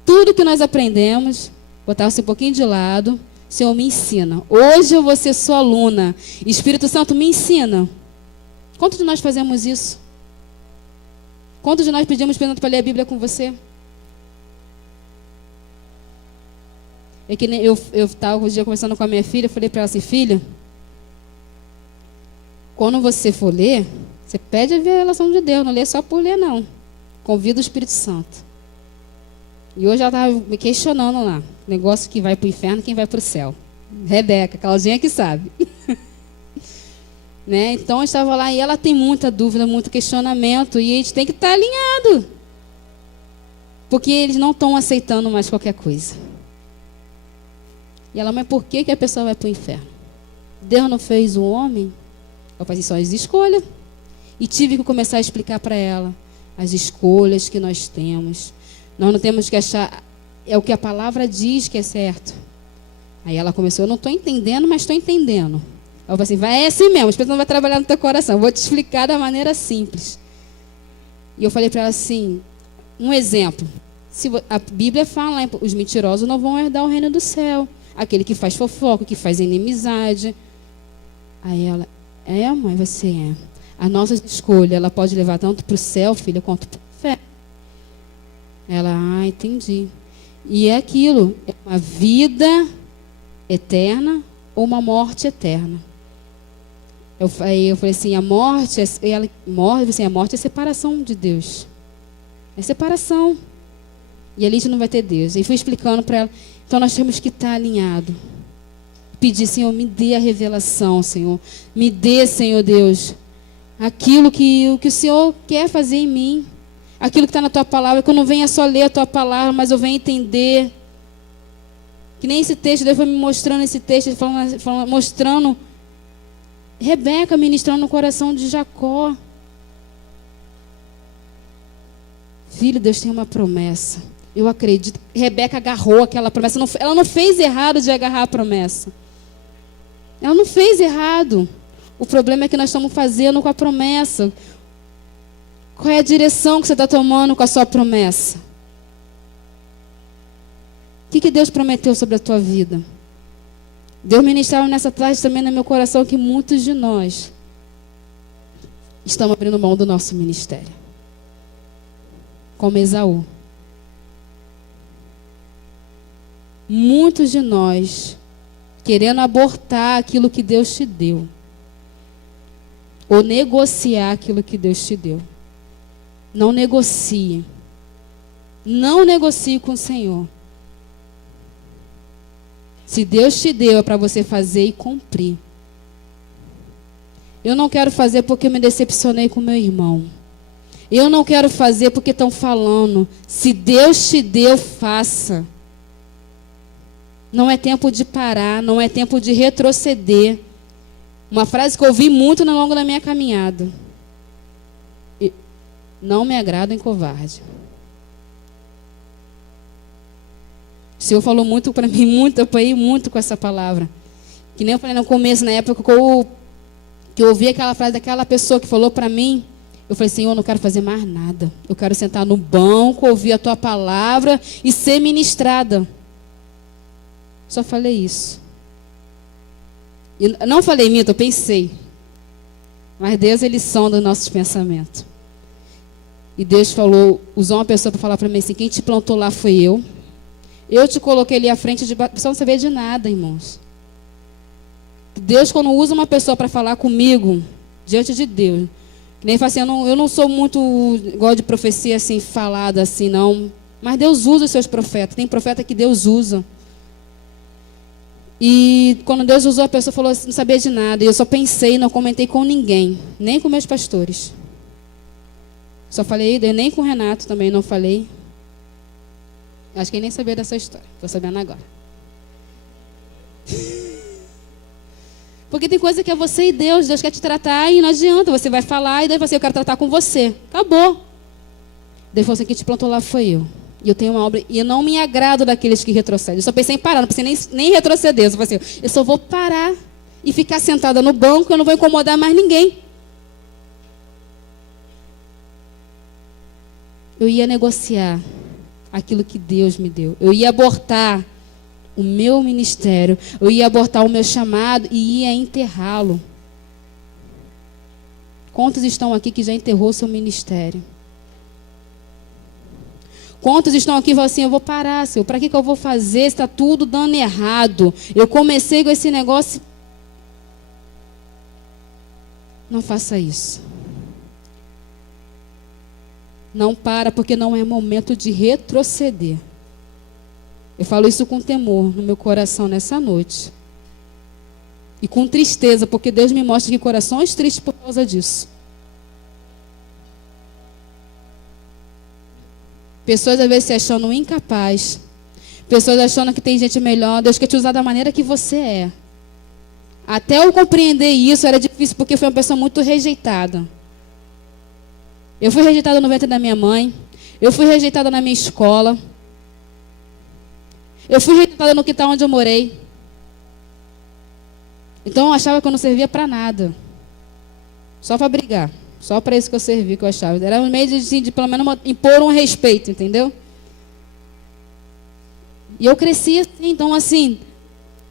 tudo que nós aprendemos, botar isso um pouquinho de lado. Senhor, me ensina. Hoje eu vou ser sua aluna. Espírito Santo, me ensina. Quantos de nós fazemos isso? Quantos de nós pedimos para ler a Bíblia com você? É que nem eu estava um dia conversando com a minha filha, eu falei para ela assim, filha, quando você for ler, você pede a revelação de Deus, não lê só por ler, não. Convida o Espírito Santo. E hoje ela estava me questionando lá, negócio que vai para o inferno, quem vai para o céu. Rebeca, Claudinha que sabe. Né? Então eu estava lá e ela tem muita dúvida, muito questionamento, e a gente tem que estar alinhado. Porque eles não estão aceitando mais qualquer coisa. E ela, mas por que a pessoa vai para o inferno? Deus não fez o homem? Eu falei, são as escolhas. E tive que começar a explicar para ela as escolhas que nós temos. Nós não temos que achar, é o que a palavra diz que é certo. Aí ela começou, eu não estou entendendo, mas estou entendendo. Eu falei assim, é assim mesmo, o Espírito não vai trabalhar no teu coração. Eu vou te explicar da maneira simples. E eu falei para ela assim, um exemplo. A Bíblia fala, os mentirosos não vão herdar o reino do céu. Aquele que faz fofoca, que faz inimizade. Aí ela, mãe, você é. A nossa escolha, ela pode levar tanto para o céu, filha, quanto para o inferno. Ela, entendi. E é aquilo, é uma vida eterna ou uma morte eterna. Eu falei assim, a morte, a morte é separação de Deus. É separação. E ali a gente não vai ter Deus. E fui explicando para ela. Então nós temos que estar alinhados. Pedir, Senhor, me dê a revelação, Senhor. Me dê, Senhor Deus, aquilo que o Senhor quer fazer em mim. aquilo que está na tua palavra, que eu não venha só ler a tua palavra, mas eu venha entender. Que nem esse texto, Deus foi me mostrando esse texto, mostrando Rebeca ministrando no coração de Jacó. Filho, Deus tem uma promessa. Eu acredito. Rebeca agarrou aquela promessa. Ela não fez errado de agarrar a promessa. Ela não fez errado. O problema é que nós estamos fazendo com a promessa. Qual é a direção que você está tomando com a sua promessa? O que Deus prometeu sobre a tua vida? Deus ministrava nessa tarde também no meu coração que muitos de nós estamos abrindo mão do nosso ministério. Como Esaú. Muitos de nós querendo abortar aquilo que Deus te deu. Ou negociar aquilo que Deus te deu. Não negocie. Não negocie com o Senhor. Se Deus te deu, é para você fazer e cumprir. Eu não quero fazer porque eu me decepcionei com meu irmão. Eu não quero fazer porque estão falando. Se Deus te deu, faça. Não é tempo de parar, não é tempo de retroceder. Uma frase que eu ouvi muito ao longo da minha caminhada. Não me agrada em covarde. O Senhor falou muito para mim, muito, eu apanhei muito com essa palavra. Que nem eu falei no começo, na época que eu ouvi aquela frase daquela pessoa que falou para mim, eu falei, Senhor, eu não quero fazer mais nada. Eu quero sentar no banco, ouvir a tua palavra e ser ministrada. Só falei isso. E não falei minto, eu pensei. Mas Deus, Ele sonda os nossos pensamentos. E Deus falou, usou uma pessoa para falar para mim assim, quem te plantou lá foi eu. Eu te coloquei ali à frente de... Você não sabia de nada, irmãos. Deus, quando usa uma pessoa para falar comigo, diante de Deus, que nem fala assim, eu não sou muito igual de profecia assim, falada assim, não. Mas Deus usa os seus profetas. Tem profeta que Deus usa. E quando Deus usou, a pessoa falou assim, não sabia de nada. E eu só pensei, não comentei com ninguém. Nem com meus pastores. Só falei, nem com o Renato também não falei. Acho que ele nem sabia dessa história. Estou sabendo agora. Porque tem coisa que é você e Deus. Deus quer te tratar e não adianta. Você vai falar e daí você, eu quero tratar com você. Acabou. Deus falou assim, quem te plantou lá foi eu. E eu tenho uma obra. E eu não me agrado daqueles que retrocedem. Eu só pensei em parar, não pensei nem retroceder. Eu falei assim, eu só vou parar e ficar sentada no banco, eu não vou incomodar mais ninguém. Eu ia negociar aquilo que Deus me deu. Eu ia abortar o meu ministério. Eu ia abortar o meu chamado e ia enterrá-lo. Quantos estão aqui que já enterrou seu ministério? Quantos estão aqui e falam assim, eu vou parar, Senhor, para que eu vou fazer? Está tudo dando errado. Eu comecei com esse negócio. Não faça isso. Não para, porque não é momento de retroceder. Eu falo isso com temor no meu coração nessa noite. E com tristeza, porque Deus me mostra que corações tristes por causa disso. Pessoas às vezes se achando incapaz. Pessoas achando que tem gente melhor. Deus quer te usar da maneira que você é. Até eu compreender isso era difícil, porque foi uma pessoa muito rejeitada. Eu fui rejeitada no ventre da minha mãe. Eu fui rejeitada na minha escola. Eu fui rejeitada no quintal onde eu morei. Então eu achava que eu não servia para nada. Só para brigar. Só para isso que eu servia, que eu achava. Era um meio de pelo menos impor um respeito, entendeu? E eu cresci assim, então assim,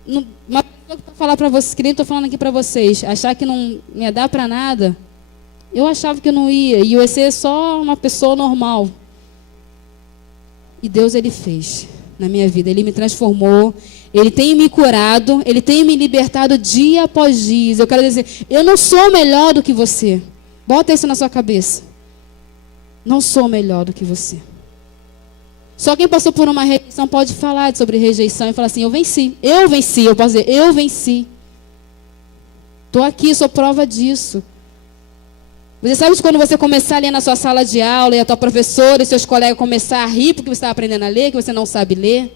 uma coisa para falar para vocês, que nem estou falando aqui para vocês, achar que não ia dar para nada. Eu achava que eu não ia, e eu ia ser só uma pessoa normal. E Deus, Ele fez na minha vida. Ele me transformou, Ele tem me curado, Ele tem me libertado dia após dia. Eu quero dizer, eu não sou melhor do que você. Bota isso na sua cabeça. Não sou melhor do que você. Só quem passou por uma rejeição pode falar sobre rejeição e falar assim, eu venci. Eu venci, eu posso dizer, eu venci. Estou aqui, sou prova disso. Você sabe quando você começar a ler na sua sala de aula e a tua professora e seus colegas começar a rir porque você está aprendendo a ler, que você não sabe ler?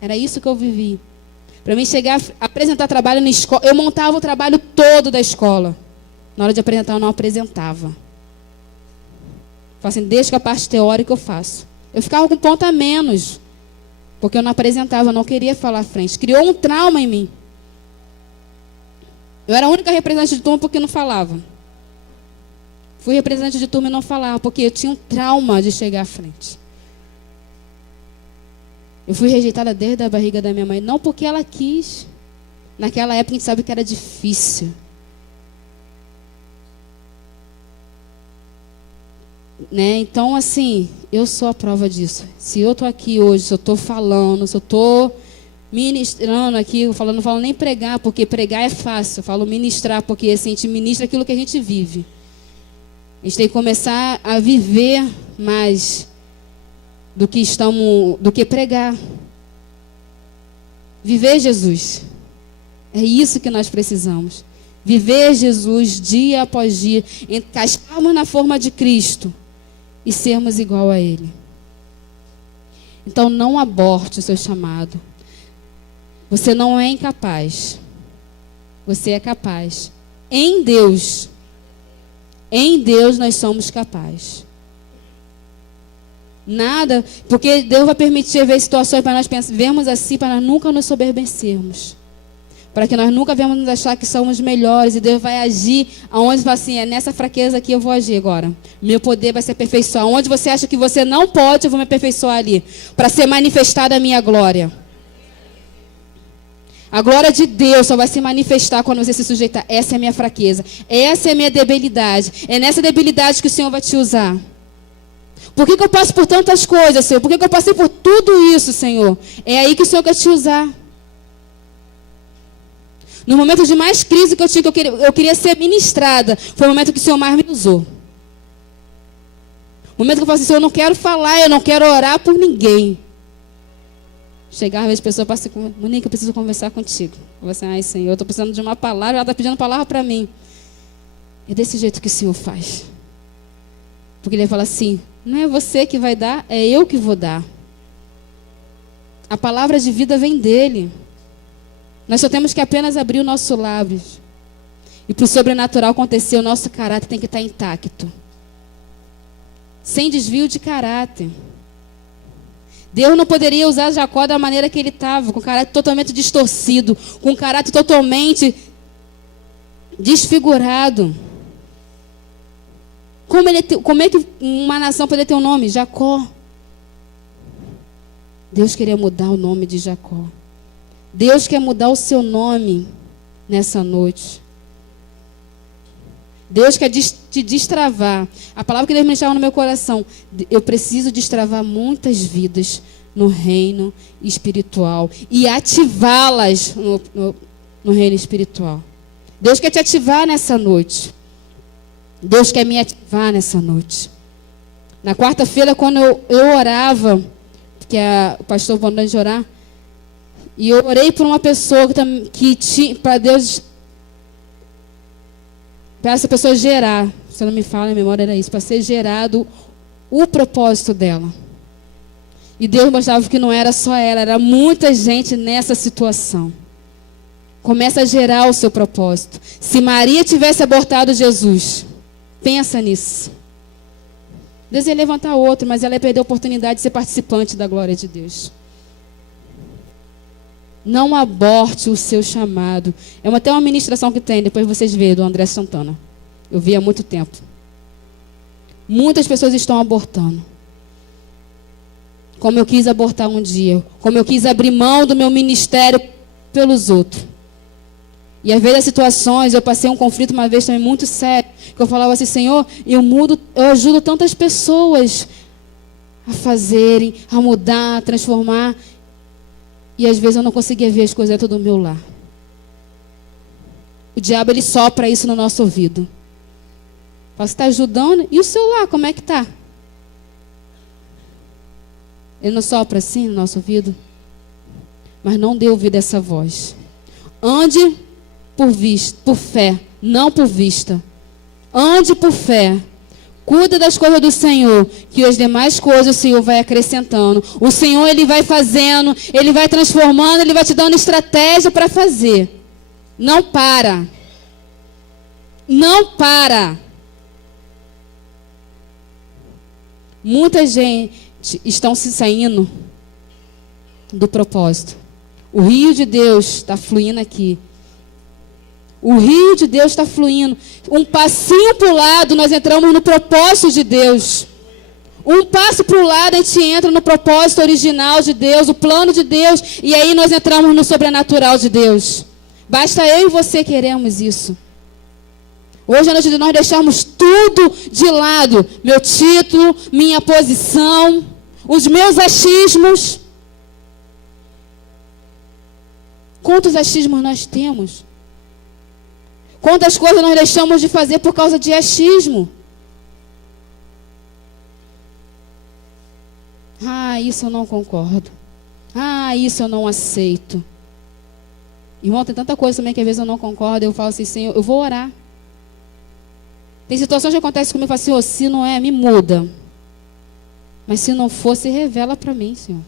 Era isso que eu vivi. Para mim chegar a apresentar trabalho na escola, eu montava o trabalho todo da escola. Na hora de apresentar, eu não apresentava. Assim, desde que a parte teórica eu faço. Eu ficava com ponto a menos, porque eu não apresentava, eu não queria falar à frente. Criou um trauma em mim. Eu era a única representante de turma porque não falava. Fui representante de turma e não falava, porque eu tinha um trauma de chegar à frente. Eu fui rejeitada desde a barriga da minha mãe, não porque ela quis. Naquela época a gente sabe que era difícil. Né? Então, assim, eu sou a prova disso. Se eu estou aqui hoje, se eu estou falando, se eu estou ministrando aqui, eu não falo nem pregar, porque pregar é fácil. Eu falo ministrar, porque assim, a gente ministra aquilo que a gente vive. A gente tem que começar a viver mais do que pregar. Viver Jesus. É isso que nós precisamos. Viver Jesus dia após dia, encaixarmos na forma de Cristo e sermos igual a Ele. Então não aborte o seu chamado. Você não é incapaz. Você é capaz. Em Deus nós somos capazes. Nada, porque Deus vai permitir ver situações para nós vermos assim, para nós nunca nos soberbecermos. Para que nós nunca venhamos nos achar que somos melhores. E Deus vai agir aonde vai assim, é nessa fraqueza aqui eu vou agir agora. Meu poder vai se aperfeiçoar. Onde você acha que você não pode, eu vou me aperfeiçoar ali. Para ser manifestada a minha glória. A glória de Deus só vai se manifestar quando você se sujeitar. Essa é a minha fraqueza. Essa é a minha debilidade. É nessa debilidade que o Senhor vai te usar. Por que eu passo por tantas coisas, Senhor? Por que eu passei por tudo isso, Senhor? É aí que o Senhor quer te usar. No momento de mais crise que eu tinha, que eu queria ser ministrada, foi o momento que o Senhor mais me usou. O momento que eu falei assim, Senhor, eu não quero falar, eu não quero orar por ninguém. Chegava as pessoas para assim, Monique, eu preciso conversar contigo. Eu falei assim, ai Senhor, eu estou precisando de uma palavra, ela está pedindo palavra para mim. É desse jeito que o Senhor faz. Porque Ele fala assim, não é você que vai dar, é eu que vou dar. A palavra de vida vem dEle. Nós só temos que apenas abrir o nosso lábios. E para o sobrenatural acontecer, o nosso caráter tem que estar intacto. Sem desvio de caráter. Deus não poderia usar Jacó da maneira que ele estava, com o caráter totalmente distorcido, com o caráter totalmente desfigurado. Como é que uma nação poderia ter um nome? Jacó. Deus queria mudar o nome de Jacó. Deus quer mudar o seu nome nessa noite. Deus quer te destravar. A palavra que Deus me deixava no meu coração. Eu preciso destravar muitas vidas no reino espiritual. E ativá-las no reino espiritual. Deus quer te ativar nessa noite. Deus quer me ativar nessa noite. Na quarta-feira, quando eu orava, que o pastor mandou de orar, e eu orei por uma pessoa que tinha, para Deus, para essa pessoa gerar, se eu não me falo, a memória era isso, para ser gerado o propósito dela. E Deus mostrava que não era só ela, era muita gente nessa situação. Começa a gerar o seu propósito. Se Maria tivesse abortado Jesus, pensa nisso. Deus ia levantar outro, mas ela ia perder a oportunidade de ser participante da glória de Deus. Não aborte o seu chamado. É até uma ministração que tem, depois vocês veem, do André Santana. Eu vi há muito tempo. Muitas pessoas estão abortando. Como eu quis abortar um dia. Como eu quis abrir mão do meu ministério pelos outros. E às vezes as situações, eu passei um conflito uma vez também muito sério, que eu falava assim, Senhor, eu ajudo tantas pessoas a fazerem, a mudar, a transformar. E às vezes eu não conseguia ver as coisas dentro do meu lar. O diabo, ele sopra isso no nosso ouvido. Fala, você está ajudando? E o seu lar, como é que está? Ele não sopra assim no nosso ouvido? Mas não dê ouvido a essa voz. Ande por fé, não por vista. Ande por fé. Cuida das coisas do Senhor, que as demais coisas o Senhor vai acrescentando. O Senhor, Ele vai fazendo, Ele vai transformando, Ele vai te dando estratégia para fazer. Não para. Não para. Muita gente estão se saindo do propósito. O rio de Deus está fluindo aqui. O rio de Deus está fluindo. Um passinho para o lado, nós entramos no propósito de Deus. Um passo para o lado, a gente entra no propósito original de Deus, o plano de Deus, e aí nós entramos no sobrenatural de Deus. Basta eu e você queremos isso. Hoje à noite nós deixamos tudo de lado. Meu título, minha posição, os meus achismos. Quantos achismos nós temos? Quantas coisas nós deixamos de fazer por causa de achismo? Ah, isso eu não concordo. Ah, isso eu não aceito. Irmão, tem tanta coisa também que às vezes eu não concordo. Eu falo assim, Senhor, eu vou orar. Tem situações que acontecem comigo, eu falo, Senhor, se não é, me muda. Mas se não for, se revela para mim, Senhor.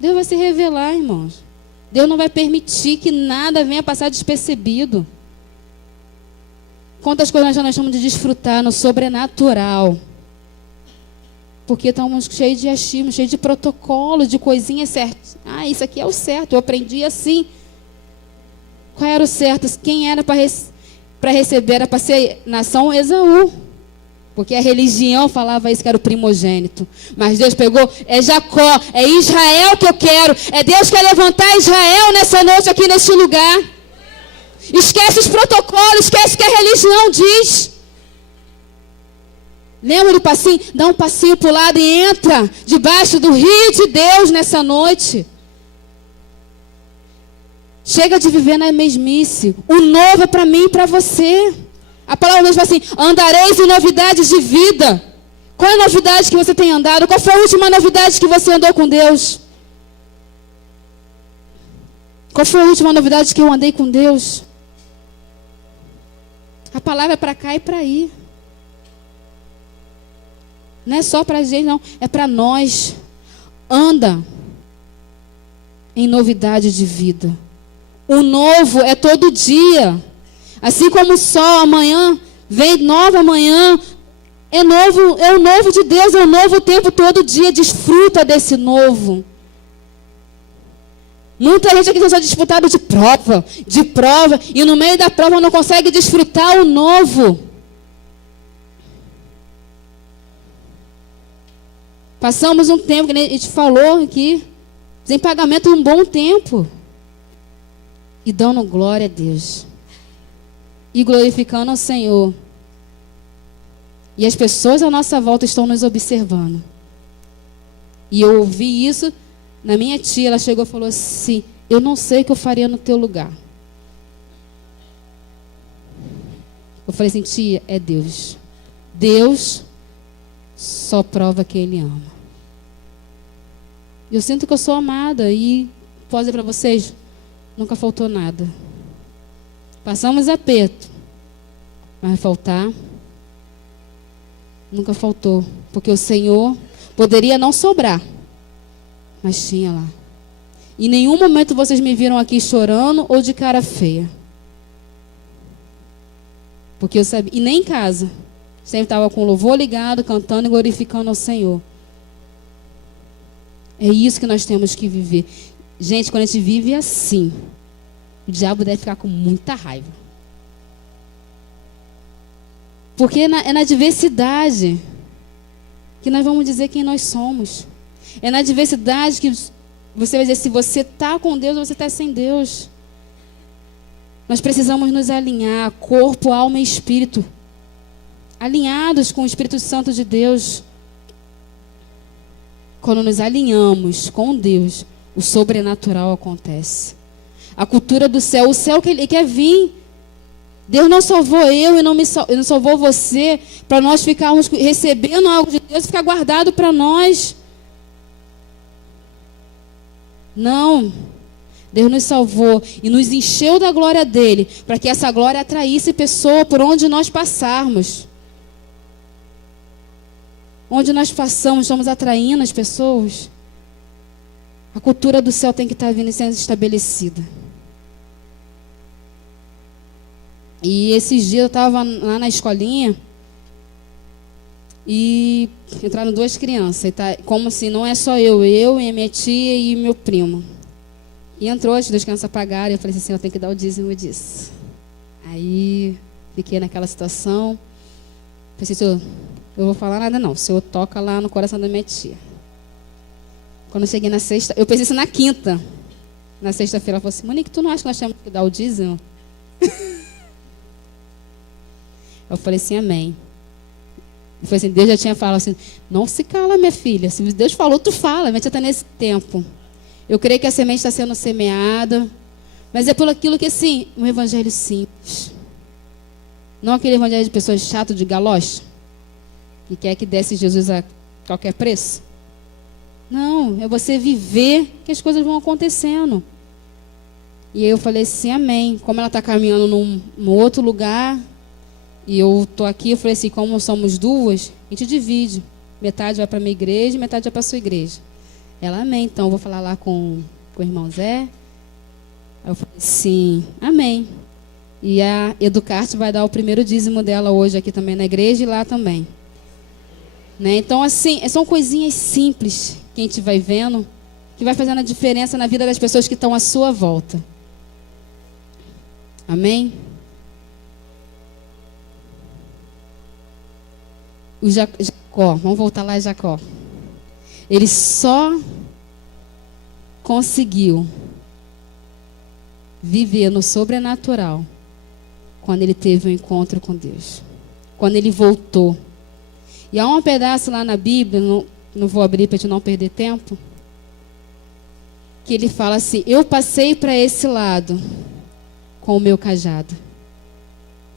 Deus vai se revelar, irmãos. Deus não vai permitir que nada venha passar despercebido. Quantas coisas nós já estamos de desfrutar no sobrenatural. Porque estamos cheios de achismo, cheios de protocolo, de coisinhas certas. Ah, isso aqui é o certo, eu aprendi assim. Qual era o certo? Quem era para receber? Era para ser nação Esaú. Porque a religião falava isso, que era o primogênito. Mas Deus pegou, é Jacó, é Israel que eu quero. É Deus que quer levantar Israel nessa noite aqui neste lugar. Esquece os protocolos, esquece o que a religião diz. Lembra do passinho? Dá um passinho para o lado e entra debaixo do rio de Deus nessa noite. Chega de viver na mesmice. O novo é para mim e para você. A palavra mesmo fala assim, andareis em novidades de vida. Qual é a novidade que você tem andado? Qual foi a última novidade que você andou com Deus? Qual foi a última novidade que eu andei com Deus? A palavra é para cá e para aí. Não é só para a gente, não. É para nós. Anda em novidade de vida. O novo é todo dia. Assim como o sol amanhã, vem nova manhã. É novo, é o novo de Deus, é o novo o tempo todo dia. Desfruta desse novo. Muita gente aqui está disputado de prova, e no meio da prova não consegue desfrutar o novo. Passamos um tempo, que a gente falou aqui, sem pagamento um bom tempo. E dando glória a Deus. E glorificando ao Senhor. E as pessoas à nossa volta estão nos observando. E eu ouvi isso na minha tia, ela chegou e falou assim, eu não sei o que eu faria no teu lugar. Eu falei assim, tia, é Deus. Deus só prova que Ele ama. Eu sinto que eu sou amada e posso dizer para vocês, nunca faltou nada. Passamos aperto, mas faltar nunca faltou, porque o Senhor poderia não sobrar, mas tinha lá. Em nenhum momento vocês me viram aqui chorando ou de cara feia, porque eu sabia, e nem em casa. Sempre estava com o louvor ligado, cantando e glorificando ao Senhor. É isso que nós temos que viver. Gente, quando a gente vive assim, o diabo deve ficar com muita raiva. Porque é na diversidade que nós vamos dizer quem nós somos. É na diversidade que você vai dizer se você está com Deus ou você está sem Deus. Nós precisamos nos alinhar, corpo, alma e espírito. Alinhados com o Espírito Santo de Deus. Quando nos alinhamos com Deus, o sobrenatural acontece. A cultura do céu, o céu que Ele quer vir. Deus não salvou eu e não salvou você para nós ficarmos recebendo algo de Deus e ficar guardado para nós. Não. Deus nos salvou e nos encheu da glória dele, para que essa glória atraísse pessoa por onde nós passarmos. Onde nós passamos, estamos atraindo as pessoas. A cultura do céu tem que estar vindo sendo estabelecida. E esses dias eu estava lá na escolinha e entraram 2 crianças. E tá, como assim, não é só eu e minha tia e meu primo. E entrou, as 2 crianças pagaram, e eu falei assim, eu tenho que dar o dízimo disso. Aí, fiquei naquela situação. Pensei, senhor, eu vou falar nada não, o senhor toca lá no coração da minha tia. Quando eu cheguei na sexta, eu pensei isso na quinta. Na sexta-feira, ela falou assim, Monique, tu não acha que nós temos que dar o dízimo? Eu falei assim, amém. Eu falei assim, Deus já tinha falado assim, não se cala, minha filha. Se Deus falou, tu fala, minha tia está nesse tempo. Eu creio que a semente está sendo semeada, mas é por aquilo que, assim, um evangelho simples. Não aquele evangelho de pessoas chato de galocha, que quer que desse Jesus a qualquer preço. Não, é você viver que as coisas vão acontecendo. E aí eu falei assim, amém. Como ela está caminhando num outro lugar, e eu estou aqui, eu falei assim, como somos 2, a gente divide. Metade vai para a minha igreja e metade vai para a sua igreja. Ela, amém. Então, eu vou falar lá com o irmão Zé. Aí eu falei assim, amém. E a Educarte vai dar o primeiro dízimo dela hoje aqui também na igreja e lá também. Né? Então, assim, são coisinhas simples que a gente vai vendo, que vai fazendo a diferença na vida das pessoas que estão à sua volta. Amém? O Jacó, vamos voltar lá a Jacó. Ele só conseguiu viver no sobrenatural quando ele teve um encontro com Deus. Quando ele voltou. E há um pedaço lá na Bíblia, não vou abrir para a gente não perder tempo, que ele fala assim, eu passei para esse lado com o meu cajado.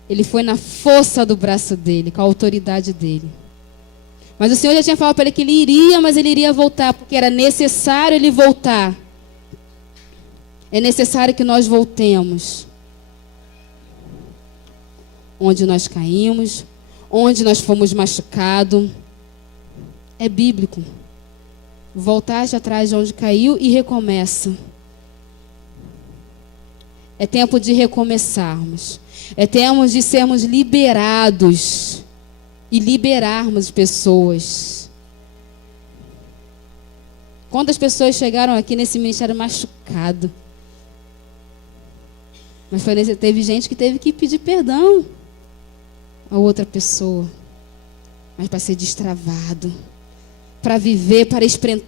Ele foi na força do braço dele, com a autoridade dele. Mas o Senhor já tinha falado para ele que ele iria, mas ele iria voltar, porque era necessário ele voltar. É necessário que nós voltemos. Onde nós caímos, onde nós fomos machucados. É bíblico. Voltaste atrás de onde caiu e recomeça. É tempo de recomeçarmos. É tempo de sermos liberados e liberarmos pessoas. Quantas pessoas chegaram aqui nesse ministério machucado? Mas teve gente que teve que pedir perdão a outra pessoa. Mas para ser destravado, para viver, para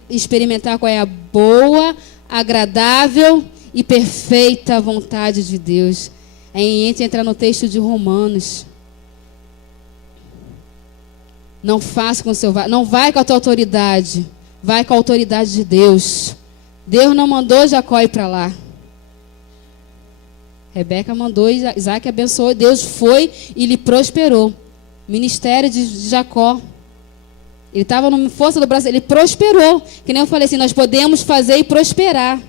experimentar qual é a boa, agradável e perfeita vontade de Deus. Aí a gente entra no texto de Romanos. Não faça com o seu... Não vai com a tua autoridade. Vai com a autoridade de Deus. Deus não mandou Jacó ir para lá. Rebeca mandou, Isaac abençoou. Deus foi e lhe prosperou. Ministério de Jacó. Ele estava na força do braço. Ele prosperou. Que nem eu falei assim, nós podemos fazer e prosperar.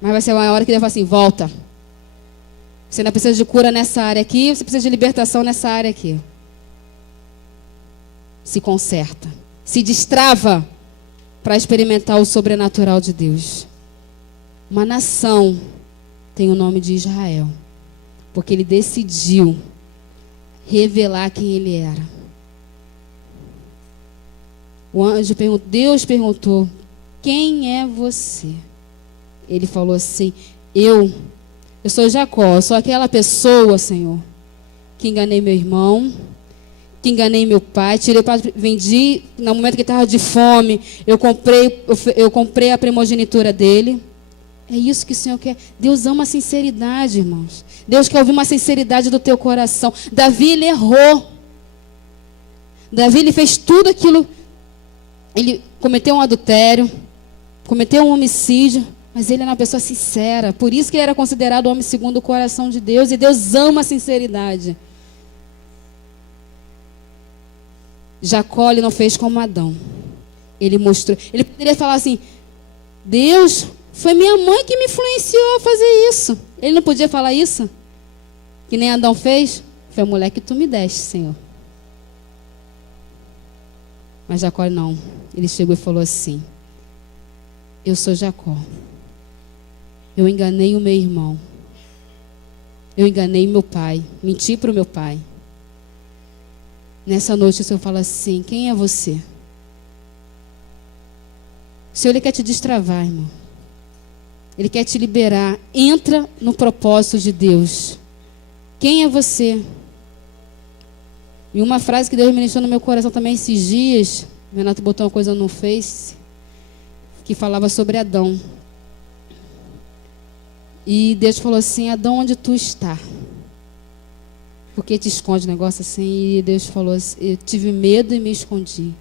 Mas vai ser uma hora que ele vai falar assim, volta. Você ainda precisa de cura nessa área aqui, você precisa de libertação nessa área aqui. Se conserta. Se destrava para experimentar o sobrenatural de Deus. Uma nação tem o nome de Israel. Porque ele decidiu revelar quem ele era. O anjo perguntou, Deus perguntou, quem é você? Ele falou assim, eu sou Jacó, eu sou aquela pessoa, Senhor, que enganei meu irmão, que enganei meu pai, vendi, no momento que estava de fome, eu comprei a primogenitura dele. É isso que o Senhor quer. Deus ama a sinceridade, irmãos. Deus quer ouvir uma sinceridade do teu coração. Davi, ele errou. Davi, ele fez tudo aquilo. Ele cometeu um adultério, cometeu um homicídio, mas ele era uma pessoa sincera. Por isso que ele era considerado homem segundo o coração de Deus. E Deus ama a sinceridade. Jacó, ele não fez como Adão. Ele mostrou. Ele poderia falar assim, Deus, Foi minha mãe que me influenciou a fazer isso. Ele não podia falar isso? Que nem Adão fez? Foi a mulher que tu me deste, Senhor. Mas Jacó não. Ele chegou e falou assim: eu sou Jacó. Eu enganei o meu irmão. Eu enganei meu pai. Menti para o meu pai. Nessa noite o Senhor fala assim: quem é você? O Senhor, Ele quer te destravar, irmão. Ele quer te liberar. Entra no propósito de Deus. Quem é você? E uma frase que Deus ministrou no meu coração também esses dias, o Renato botou uma coisa no Face, que falava sobre Adão. E Deus falou assim: Adão, onde tu está? Por que te esconde? Um negócio assim. E Deus falou assim: eu tive medo e me escondi.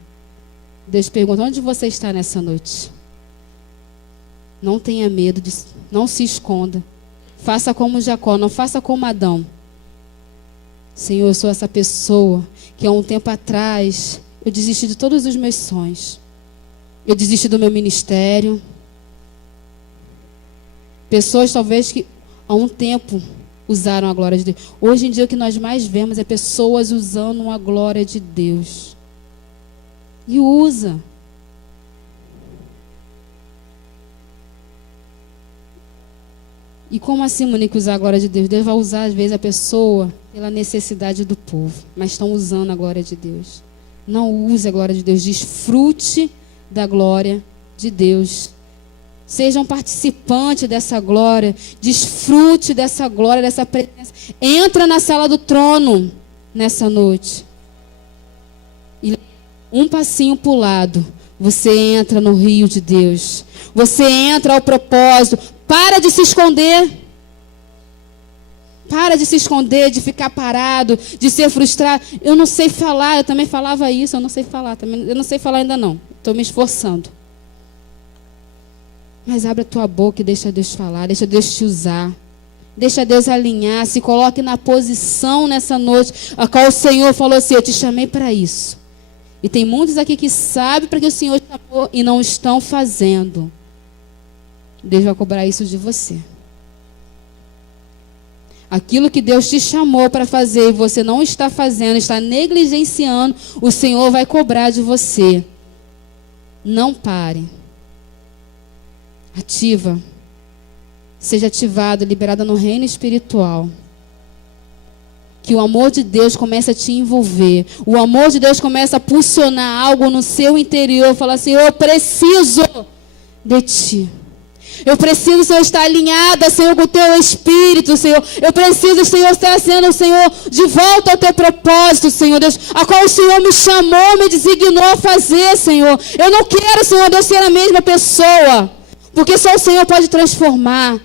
Deus pergunta: onde você está nessa noite? Não tenha medo, não se esconda. Faça como Jacó, não faça como Adão. Senhor, eu sou essa pessoa que há um tempo atrás eu desisti de todos os meus sonhos. Eu desisti do meu ministério. Pessoas talvez que há um tempo usaram a glória de Deus. Hoje em dia o que nós mais vemos é pessoas usando a glória de Deus. E usa. E como assim, Monique, usar a glória de Deus? Deus vai usar, às vezes, a pessoa pela necessidade do povo. Mas estão usando a glória de Deus. Não use a glória de Deus. Desfrute da glória de Deus. Seja um participante dessa glória. Desfrute dessa glória, dessa presença. Entra na sala do trono nessa noite. E um passinho para o lado. Você entra no rio de Deus. Você entra ao propósito. Para de se esconder. Para de se esconder, de ficar parado, de ser frustrado. Eu não sei falar, eu também falava isso, eu não sei falar também. Eu não sei falar ainda não. Estou me esforçando. Mas abre a tua boca e deixa Deus falar, deixa Deus te usar. Deixa Deus alinhar, se coloque na posição nessa noite, a qual o Senhor falou assim: eu te chamei para isso. E tem muitos aqui que sabem para que o Senhor chamou e não estão fazendo. Deus vai cobrar isso de você. Aquilo que Deus te chamou para fazer e você não está fazendo, está negligenciando, o Senhor vai cobrar de você. Não pare. Ativa. Seja ativado, liberada no reino espiritual. Que o amor de Deus comece a te envolver. O amor de Deus comece a pulsionar algo no seu interior. Falar assim: eu preciso de ti. Eu preciso, Senhor, estar alinhada, Senhor, com o teu Espírito, Senhor. Eu preciso, Senhor, estar sendo, Senhor, de volta ao teu propósito, Senhor Deus, a qual o Senhor me chamou, me designou a fazer, Senhor. Eu não quero, Senhor Deus, ser a mesma pessoa, porque só o Senhor pode transformar.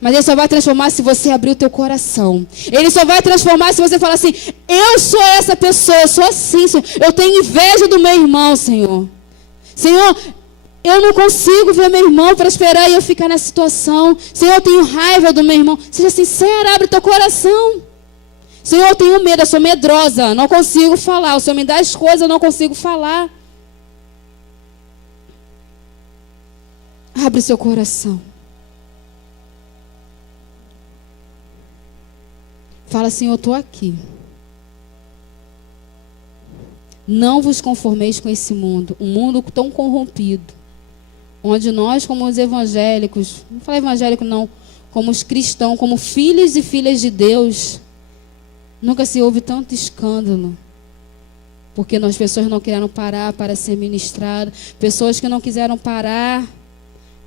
Mas Ele só vai transformar se você abrir o teu coração. Ele só vai transformar se você falar assim: eu sou essa pessoa, eu sou assim, Senhor. Eu tenho inveja do meu irmão, Senhor. Senhor, eu não consigo ver meu irmão prosperar e eu ficar nessa situação. Senhor, eu tenho raiva do meu irmão. Seja sincero, abre teu coração. Senhor, eu tenho medo, eu sou medrosa, não consigo falar. O Senhor me dá as coisas, eu não consigo falar. Abre seu coração. Fala: Senhor, eu estou aqui. Não vos conformeis com esse mundo, um mundo tão corrompido, onde nós, como os evangélicos, não falo evangélico não, como os cristãos, como filhos e filhas de Deus, nunca se houve tanto escândalo, porque as pessoas não quiseram parar para ser ministradas, pessoas que não quiseram parar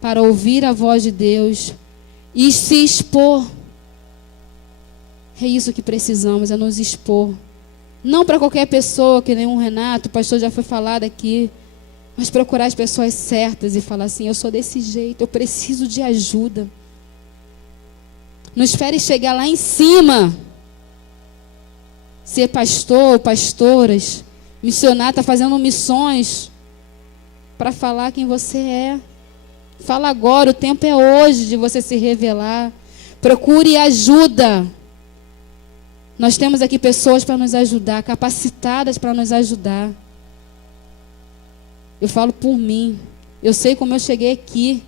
para ouvir a voz de Deus e se expor. É isso que precisamos, é nos expor. Não para qualquer pessoa, que nem um Renato, o pastor já foi falado aqui, mas procurar as pessoas certas e falar assim: eu sou desse jeito, eu preciso de ajuda. Não espere chegar lá em cima, ser pastor ou pastoras, missionário, está fazendo missões para falar quem você é. Fala agora, o tempo é hoje de você se revelar. Procure ajuda. Nós temos aqui pessoas para nos ajudar, capacitadas para nos ajudar. Eu falo por mim. Eu sei como eu cheguei aqui.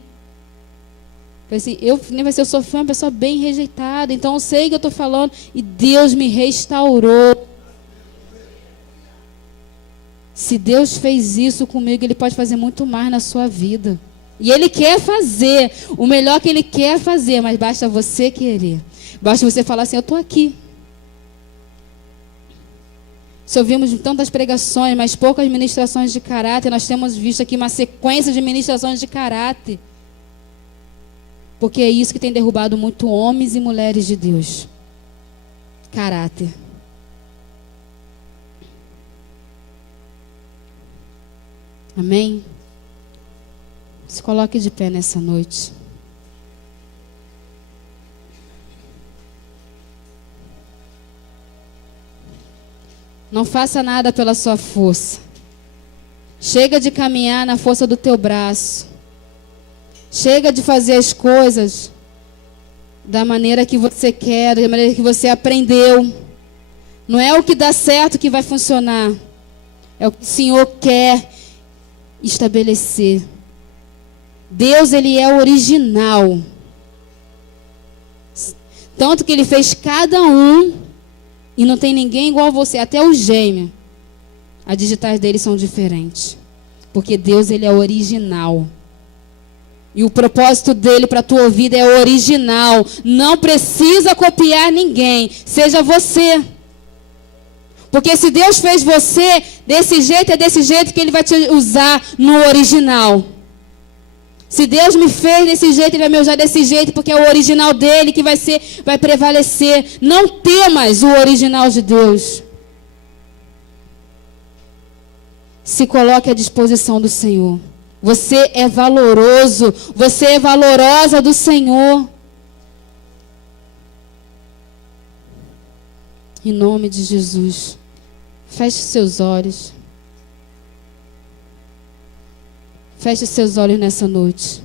Assim, eu sou uma pessoa bem rejeitada, então eu sei que eu estou falando, e Deus me restaurou. Se Deus fez isso comigo, Ele pode fazer muito mais na sua vida. E Ele quer fazer o melhor que Ele quer fazer, mas basta você querer. Basta você falar assim, eu estou aqui. Se ouvimos tantas pregações, mas poucas ministrações de caráter, nós temos visto aqui uma sequência de ministrações de caráter. Porque é isso que tem derrubado muito homens e mulheres de Deus. Caráter. Amém? Se coloque de pé nessa noite. Não faça nada pela sua força. Chega de caminhar na força do teu braço. Chega de fazer as coisas da maneira que você quer, da maneira que você aprendeu. Não é o que dá certo que vai funcionar. É o que o Senhor quer estabelecer. Deus, Ele é original. Tanto que Ele fez cada um e não tem ninguém igual a você. Até os gêmeos. As digitais deles são diferentes. Porque Deus, Ele é original. E o propósito dele para a tua vida é original. Não precisa copiar ninguém. Seja você. Porque se Deus fez você desse jeito, é desse jeito que Ele vai te usar no original. Se Deus me fez desse jeito, Ele vai me usar desse jeito, porque é o original dele que vai prevalecer. Não temas o original de Deus. Se coloque à disposição do Senhor. Você é valoroso. Você é valorosa do Senhor. Em nome de Jesus. Feche seus olhos. Feche seus olhos nessa noite.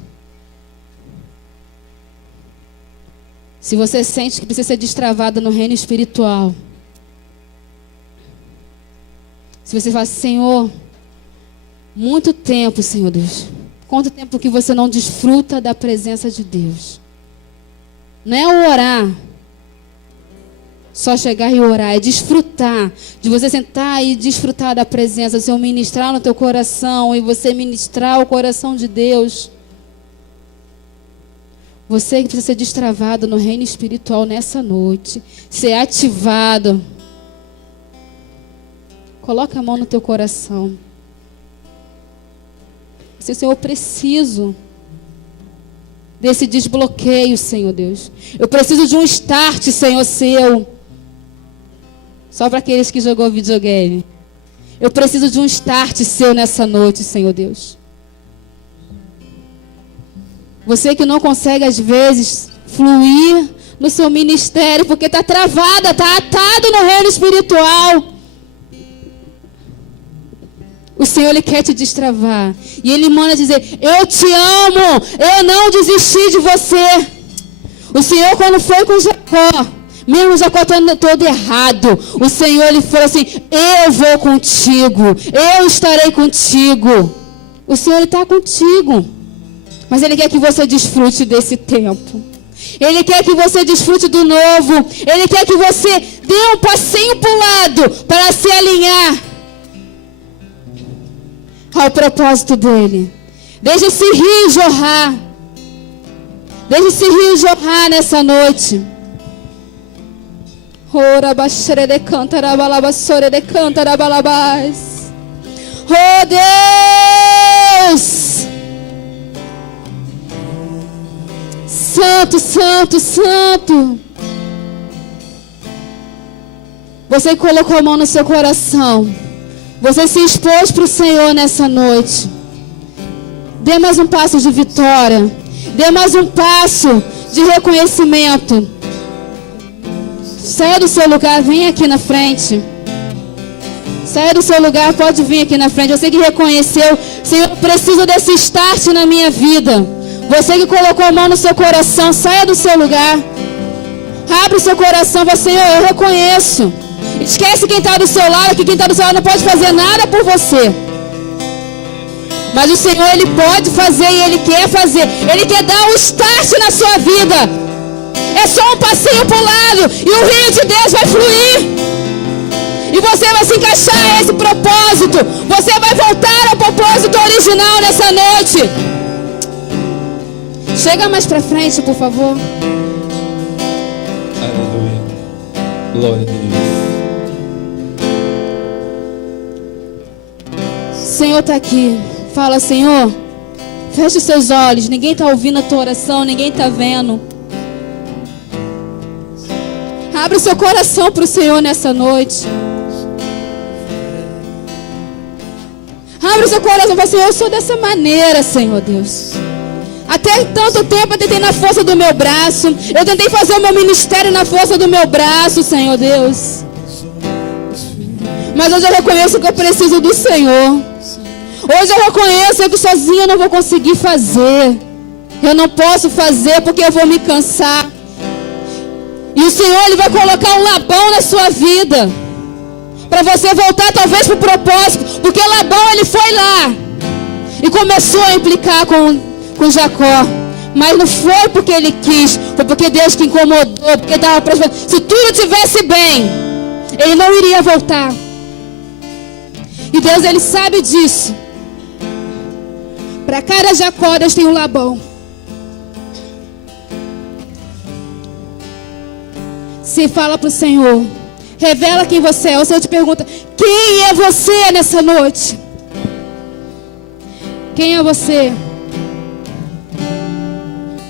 Se você sente que precisa ser destravado no reino espiritual. Se você fala, Senhor, muito tempo, Senhor Deus. Quanto tempo que você não desfruta da presença de Deus? Não é o orar. Só chegar e orar, é desfrutar. De você sentar e desfrutar da presença. O Senhor ministrar no teu coração e você ministrar o coração de Deus. Você que precisa ser destravado no reino espiritual nessa noite. Ser ativado. Coloca a mão no teu coração. Senhor, eu preciso desse desbloqueio, Senhor Deus. Eu preciso de um start, Senhor, seu. Só para aqueles que jogou videogame. Eu preciso de um start seu nessa noite, Senhor Deus. Você que não consegue, às vezes, fluir no seu ministério, porque está travada, está atado no reino espiritual. O Senhor, Ele quer te destravar. E Ele manda dizer, eu te amo, eu não desisti de você. O Senhor, quando foi com Jacó, mesmo Jacó todo errado, o Senhor, Ele falou assim, eu vou contigo, eu estarei contigo. O Senhor, Ele está contigo. Mas Ele quer que você desfrute desse tempo. Ele quer que você desfrute do novo. Ele quer que você dê um passinho para o lado, para se alinhar ao propósito dele. Deixa esse rio jorrar. Deixa esse rio jorrar nessa noite. Oh Deus! Santo, santo, santo. Você colocou a mão no seu coração. Você se expôs para o Senhor nessa noite. Dê mais um passo de vitória. Dê mais um passo de reconhecimento. Saia do seu lugar, vem aqui na frente. Saia do seu lugar, pode vir aqui na frente. Você que reconheceu, Senhor, eu preciso desse start na minha vida. Você que colocou a mão no seu coração, saia do seu lugar. Abre o seu coração, fala, Senhor, eu reconheço. Esquece quem está do seu lado, que quem está do seu lado não pode fazer nada por você. Mas o Senhor, Ele pode fazer e Ele quer fazer. Ele quer dar um start na sua vida. É só um passinho para o lado e o rio de Deus vai fluir. E você vai se encaixar a esse propósito. Você vai voltar ao propósito original nessa noite. Chega mais para frente, por favor. Aleluia. Glória a Deus. O Senhor está aqui. Fala, Senhor, feche os seus olhos. Ninguém está ouvindo a tua oração, ninguém está vendo. Abre o seu coração para o Senhor nessa noite. Abre o seu coração para o Senhor. Eu sou dessa maneira, Senhor Deus. Até tanto tempo eu tentei na força do meu braço. Eu tentei fazer o meu ministério na força do meu braço, Senhor Deus. Mas hoje eu reconheço que eu preciso do Senhor. Hoje eu reconheço que sozinha eu não vou conseguir fazer. Eu não posso fazer porque eu vou me cansar. E o Senhor, Ele vai colocar um Labão na sua vida. Para você voltar talvez para o propósito. Porque Labão, ele foi lá. E começou a implicar com Jacó. Mas não foi porque ele quis. Foi porque Deus que incomodou. Porque dava pra... Se tudo estivesse bem, ele não iria voltar. E Deus, Ele sabe disso. Para cada Jacó, Deus tem um Labão. Se fala para o Senhor, revela quem você é. O Senhor te pergunta, quem é você nessa noite? Quem é você?